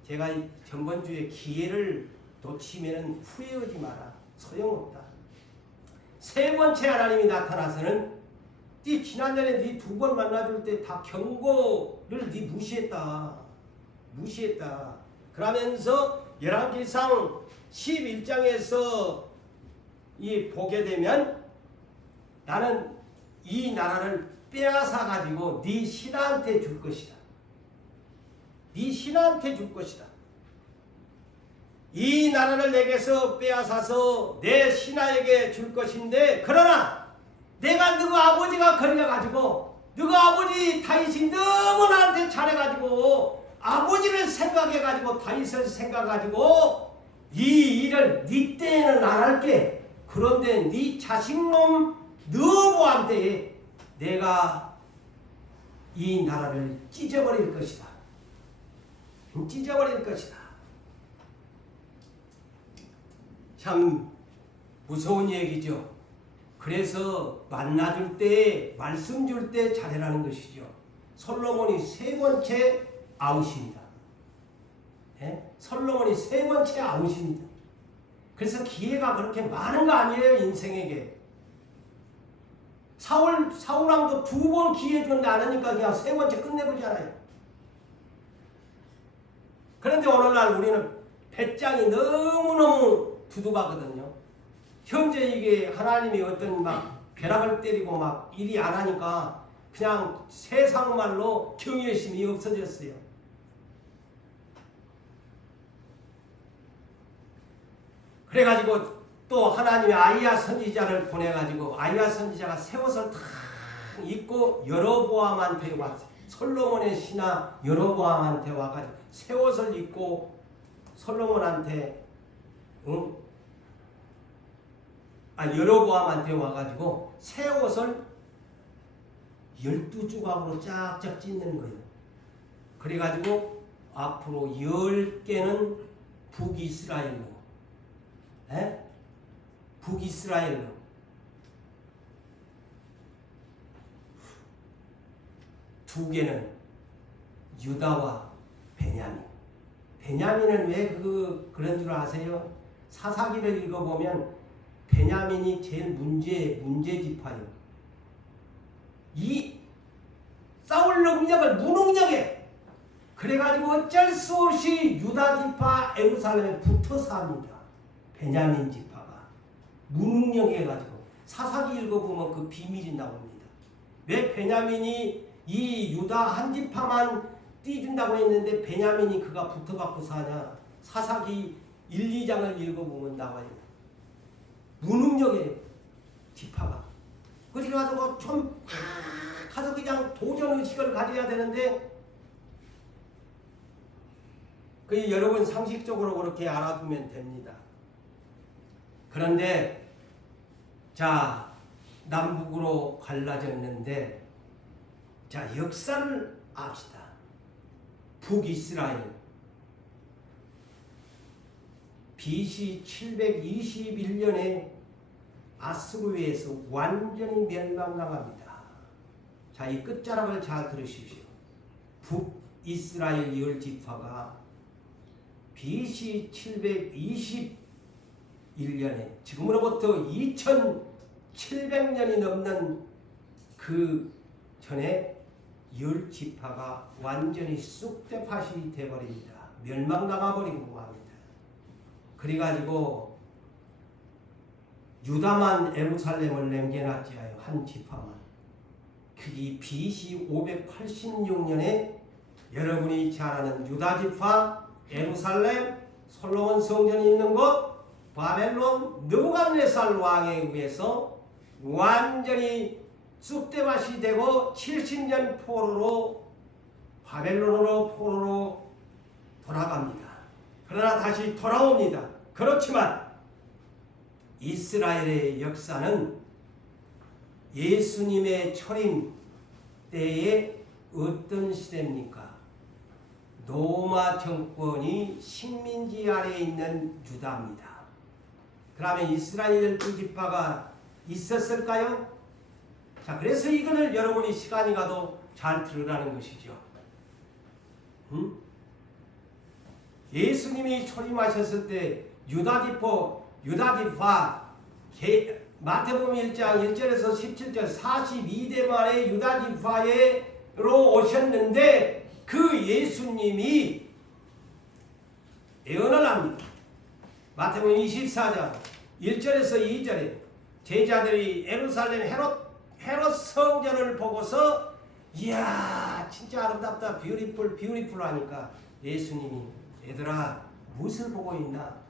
제가 전번주에 기회를 놓치면 후회하지 마라. 소용없다. 세 번째 하나님이 나타나서는 네 지난날에 네 두 번 만나줄 때 다 경고를 네 무시했다. 그러면서 열왕기상 11장에서 이 보게 되면 나는 이 나라를 빼앗아 가지고 네 신하한테 줄 것이다. 네 신하한테 줄 것이다. 이 나라를 내게서 빼앗아서 내 신하에게 줄 것인데, 그러나 내가 너희 아버지가 걸려가지고 너희 아버지 다윗이 너무 나한테 잘해가지고 아버지를 생각해가지고 다윗을 생각해가지고 이 일을 네 때에는 안 할게. 그런데 네 자식놈 너보한테 내가 이 나라를 찢어버릴 것이다. 참 무서운 얘기죠. 그래서 만나줄 때, 말씀 줄 때 잘해라는 것이죠. 솔로몬이 세 번째 아웃입니다. 네? 솔로몬이 세 번째 아웃입니다. 그래서 기회가 그렇게 많은 거 아니에요, 인생에게. 사울왕도 두 번 기회 줬는데 안 하니까 그냥 세 번째 끝내버리잖아요. 그런데 오늘날 우리는 배짱이 너무너무 두둑하거든요. 현재 이게 하나님이 어떤 막 벼락을 때리고 막 일이 안 하니까 그냥 세상 말로 경외심이 없어졌어요. 그래가지고 또 하나님이 아이야 선지자를 보내가지고 아이야 선지자가 새 옷을 탁 입고 여로보암한테 왔어요. 솔로몬의 신하 여로보암한테 와가지고 새 옷을 입고 솔로몬한테 여로보암한테 와가지고 새 옷을 12조각으로 쫙쫙 찢는 거예요. 그래가지고 앞으로 10개는 북이스라엘로, 북이스라엘로, 두 개는 유다와 베냐민. 베냐민은 왜 그런 줄 아세요? 사사기를 읽어보면 베냐민이 제일 문제지파예요. 이 싸울 능력을 무능력에, 그래가지고 어쩔 수 없이 유다 지파 예루살렘에 붙어서 합니다. 베냐민 지파가 무능력해 해가지고 사사기 읽어보면 그 비밀이 나옵니다. 왜 베냐민이 이 유다 한 지파만 띄준다고 했는데 베냐민이 그가 붙어갖고 사냐? 사사기 1, 2장을 읽어보면 나와요. 무능력의 지파가. 그래가지고 좀 가서 그냥 도전의식을 가져야 되는데, 그 여러분 상식적으로 그렇게 알아두면 됩니다. 그런데 자, 남북으로 갈라졌는데, 자, 역사를 압시다. 북이스라엘 BC 721년에 아수르에서 완전히 멸망당합니다. 자, 이 끝자락을 잘 들으십시오. 북이스라엘 10지파가 BC 721년에 지금으로부터 2700년이 넘는 그 전에 10지파가 완전히 쑥대밭이 되어버립니다. 멸망당해버리고 합니다. 그래가지고 유다만 예루살렘을 남겨놨지요. 한 지파만. 그게 BC 586년에 여러분이 잘 아는 유다 지파, 예루살렘, 솔로몬 성전이 있는 곳, 바벨론 느부갓네살 왕에 의해서 완전히 쑥대밭이 되고 70년 포로로 바벨론으로 포로로 돌아갑니다. 그러나 다시 돌아옵니다. 그렇지만 이스라엘의 역사는 예수님의 초림 때에 어떤 시대입니까? 로마 정권이 식민지 아래에 있는 유다입니다. 그러면 이스라엘 12지파가 있었을까요? 자, 그래서 이거를 여러분이 시간이 가도 잘 들으라는 것이죠. 예수님이 초림하셨을 때 유다지파 마태복음 1장 1절에서 17절 42대 만에 유다지파로 오셨는데 그 예수님이 예언을 합니다. 마태복음 24장 1절에서 2절에 제자들이 예루살렘 헤롯 성전을 보고서 이야 진짜 아름답다 뷰티풀 하니까 예수님이 얘들아 무엇을 보고 있나?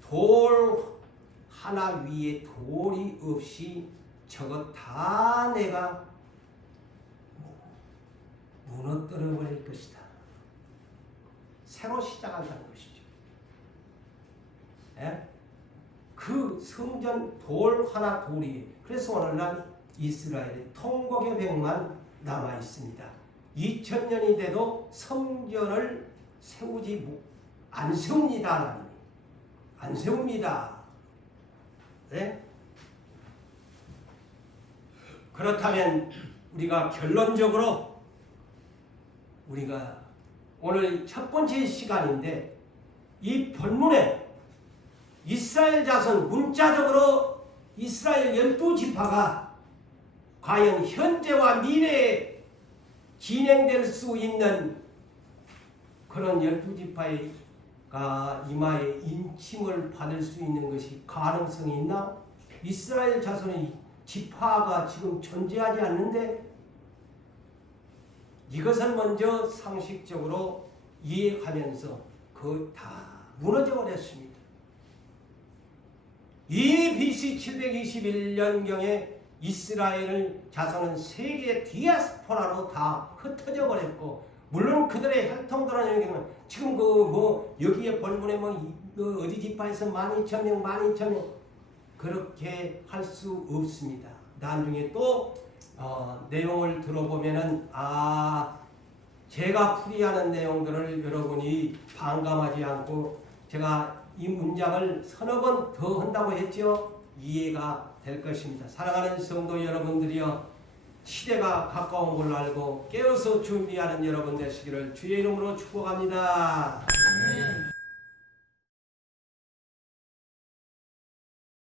돌 하나 위에 돌이 없이 저것 다 내가 무너뜨려 버릴 것이다. 새로 시작한다는 것이죠. 예? 그 성전 돌 하나 돌이 그래서 오늘날 이스라엘의 통곡의 벽만 남아 있습니다. 2000년이 돼도 성전을 안 세웁니다. 하나님이. 안 세웁니다. 네? 그렇다면 우리가 결론적으로 우리가 오늘 첫 번째 시간인데 이 본문에 이스라엘 자손 문자적으로 이스라엘 12지파가 과연 현재와 미래에 진행될 수 있는 그런 12지파가 이마에 인침을 받을 수 있는 것이 가능성이 있나? 이스라엘 자손의 지파가 지금 존재하지 않는데 이것을 먼저 상식적으로 이해하면서 그 다 무너져 버렸습니다. 이미 BC 721년경에 이스라엘 자손은 세계 디아스포라로 다 흩어져 버렸고 물론 그들의 혈통들은 경우는 지금 여기에 본문에 어디 지파에서 12,000명 12,000명 그렇게 할 수 없습니다. 나중에 또 내용을 들어보면은 제가 풀이하는 내용들을 여러분이 반감하지 않고 제가 이 문장을 서너 번 더 한다고 했죠. 이해가 될 것입니다. 사랑하는 성도 여러분들이여 시대가 가까운 걸 알고 깨어서 준비하는 여러분 되시기를 주의 이름으로 축복합니다.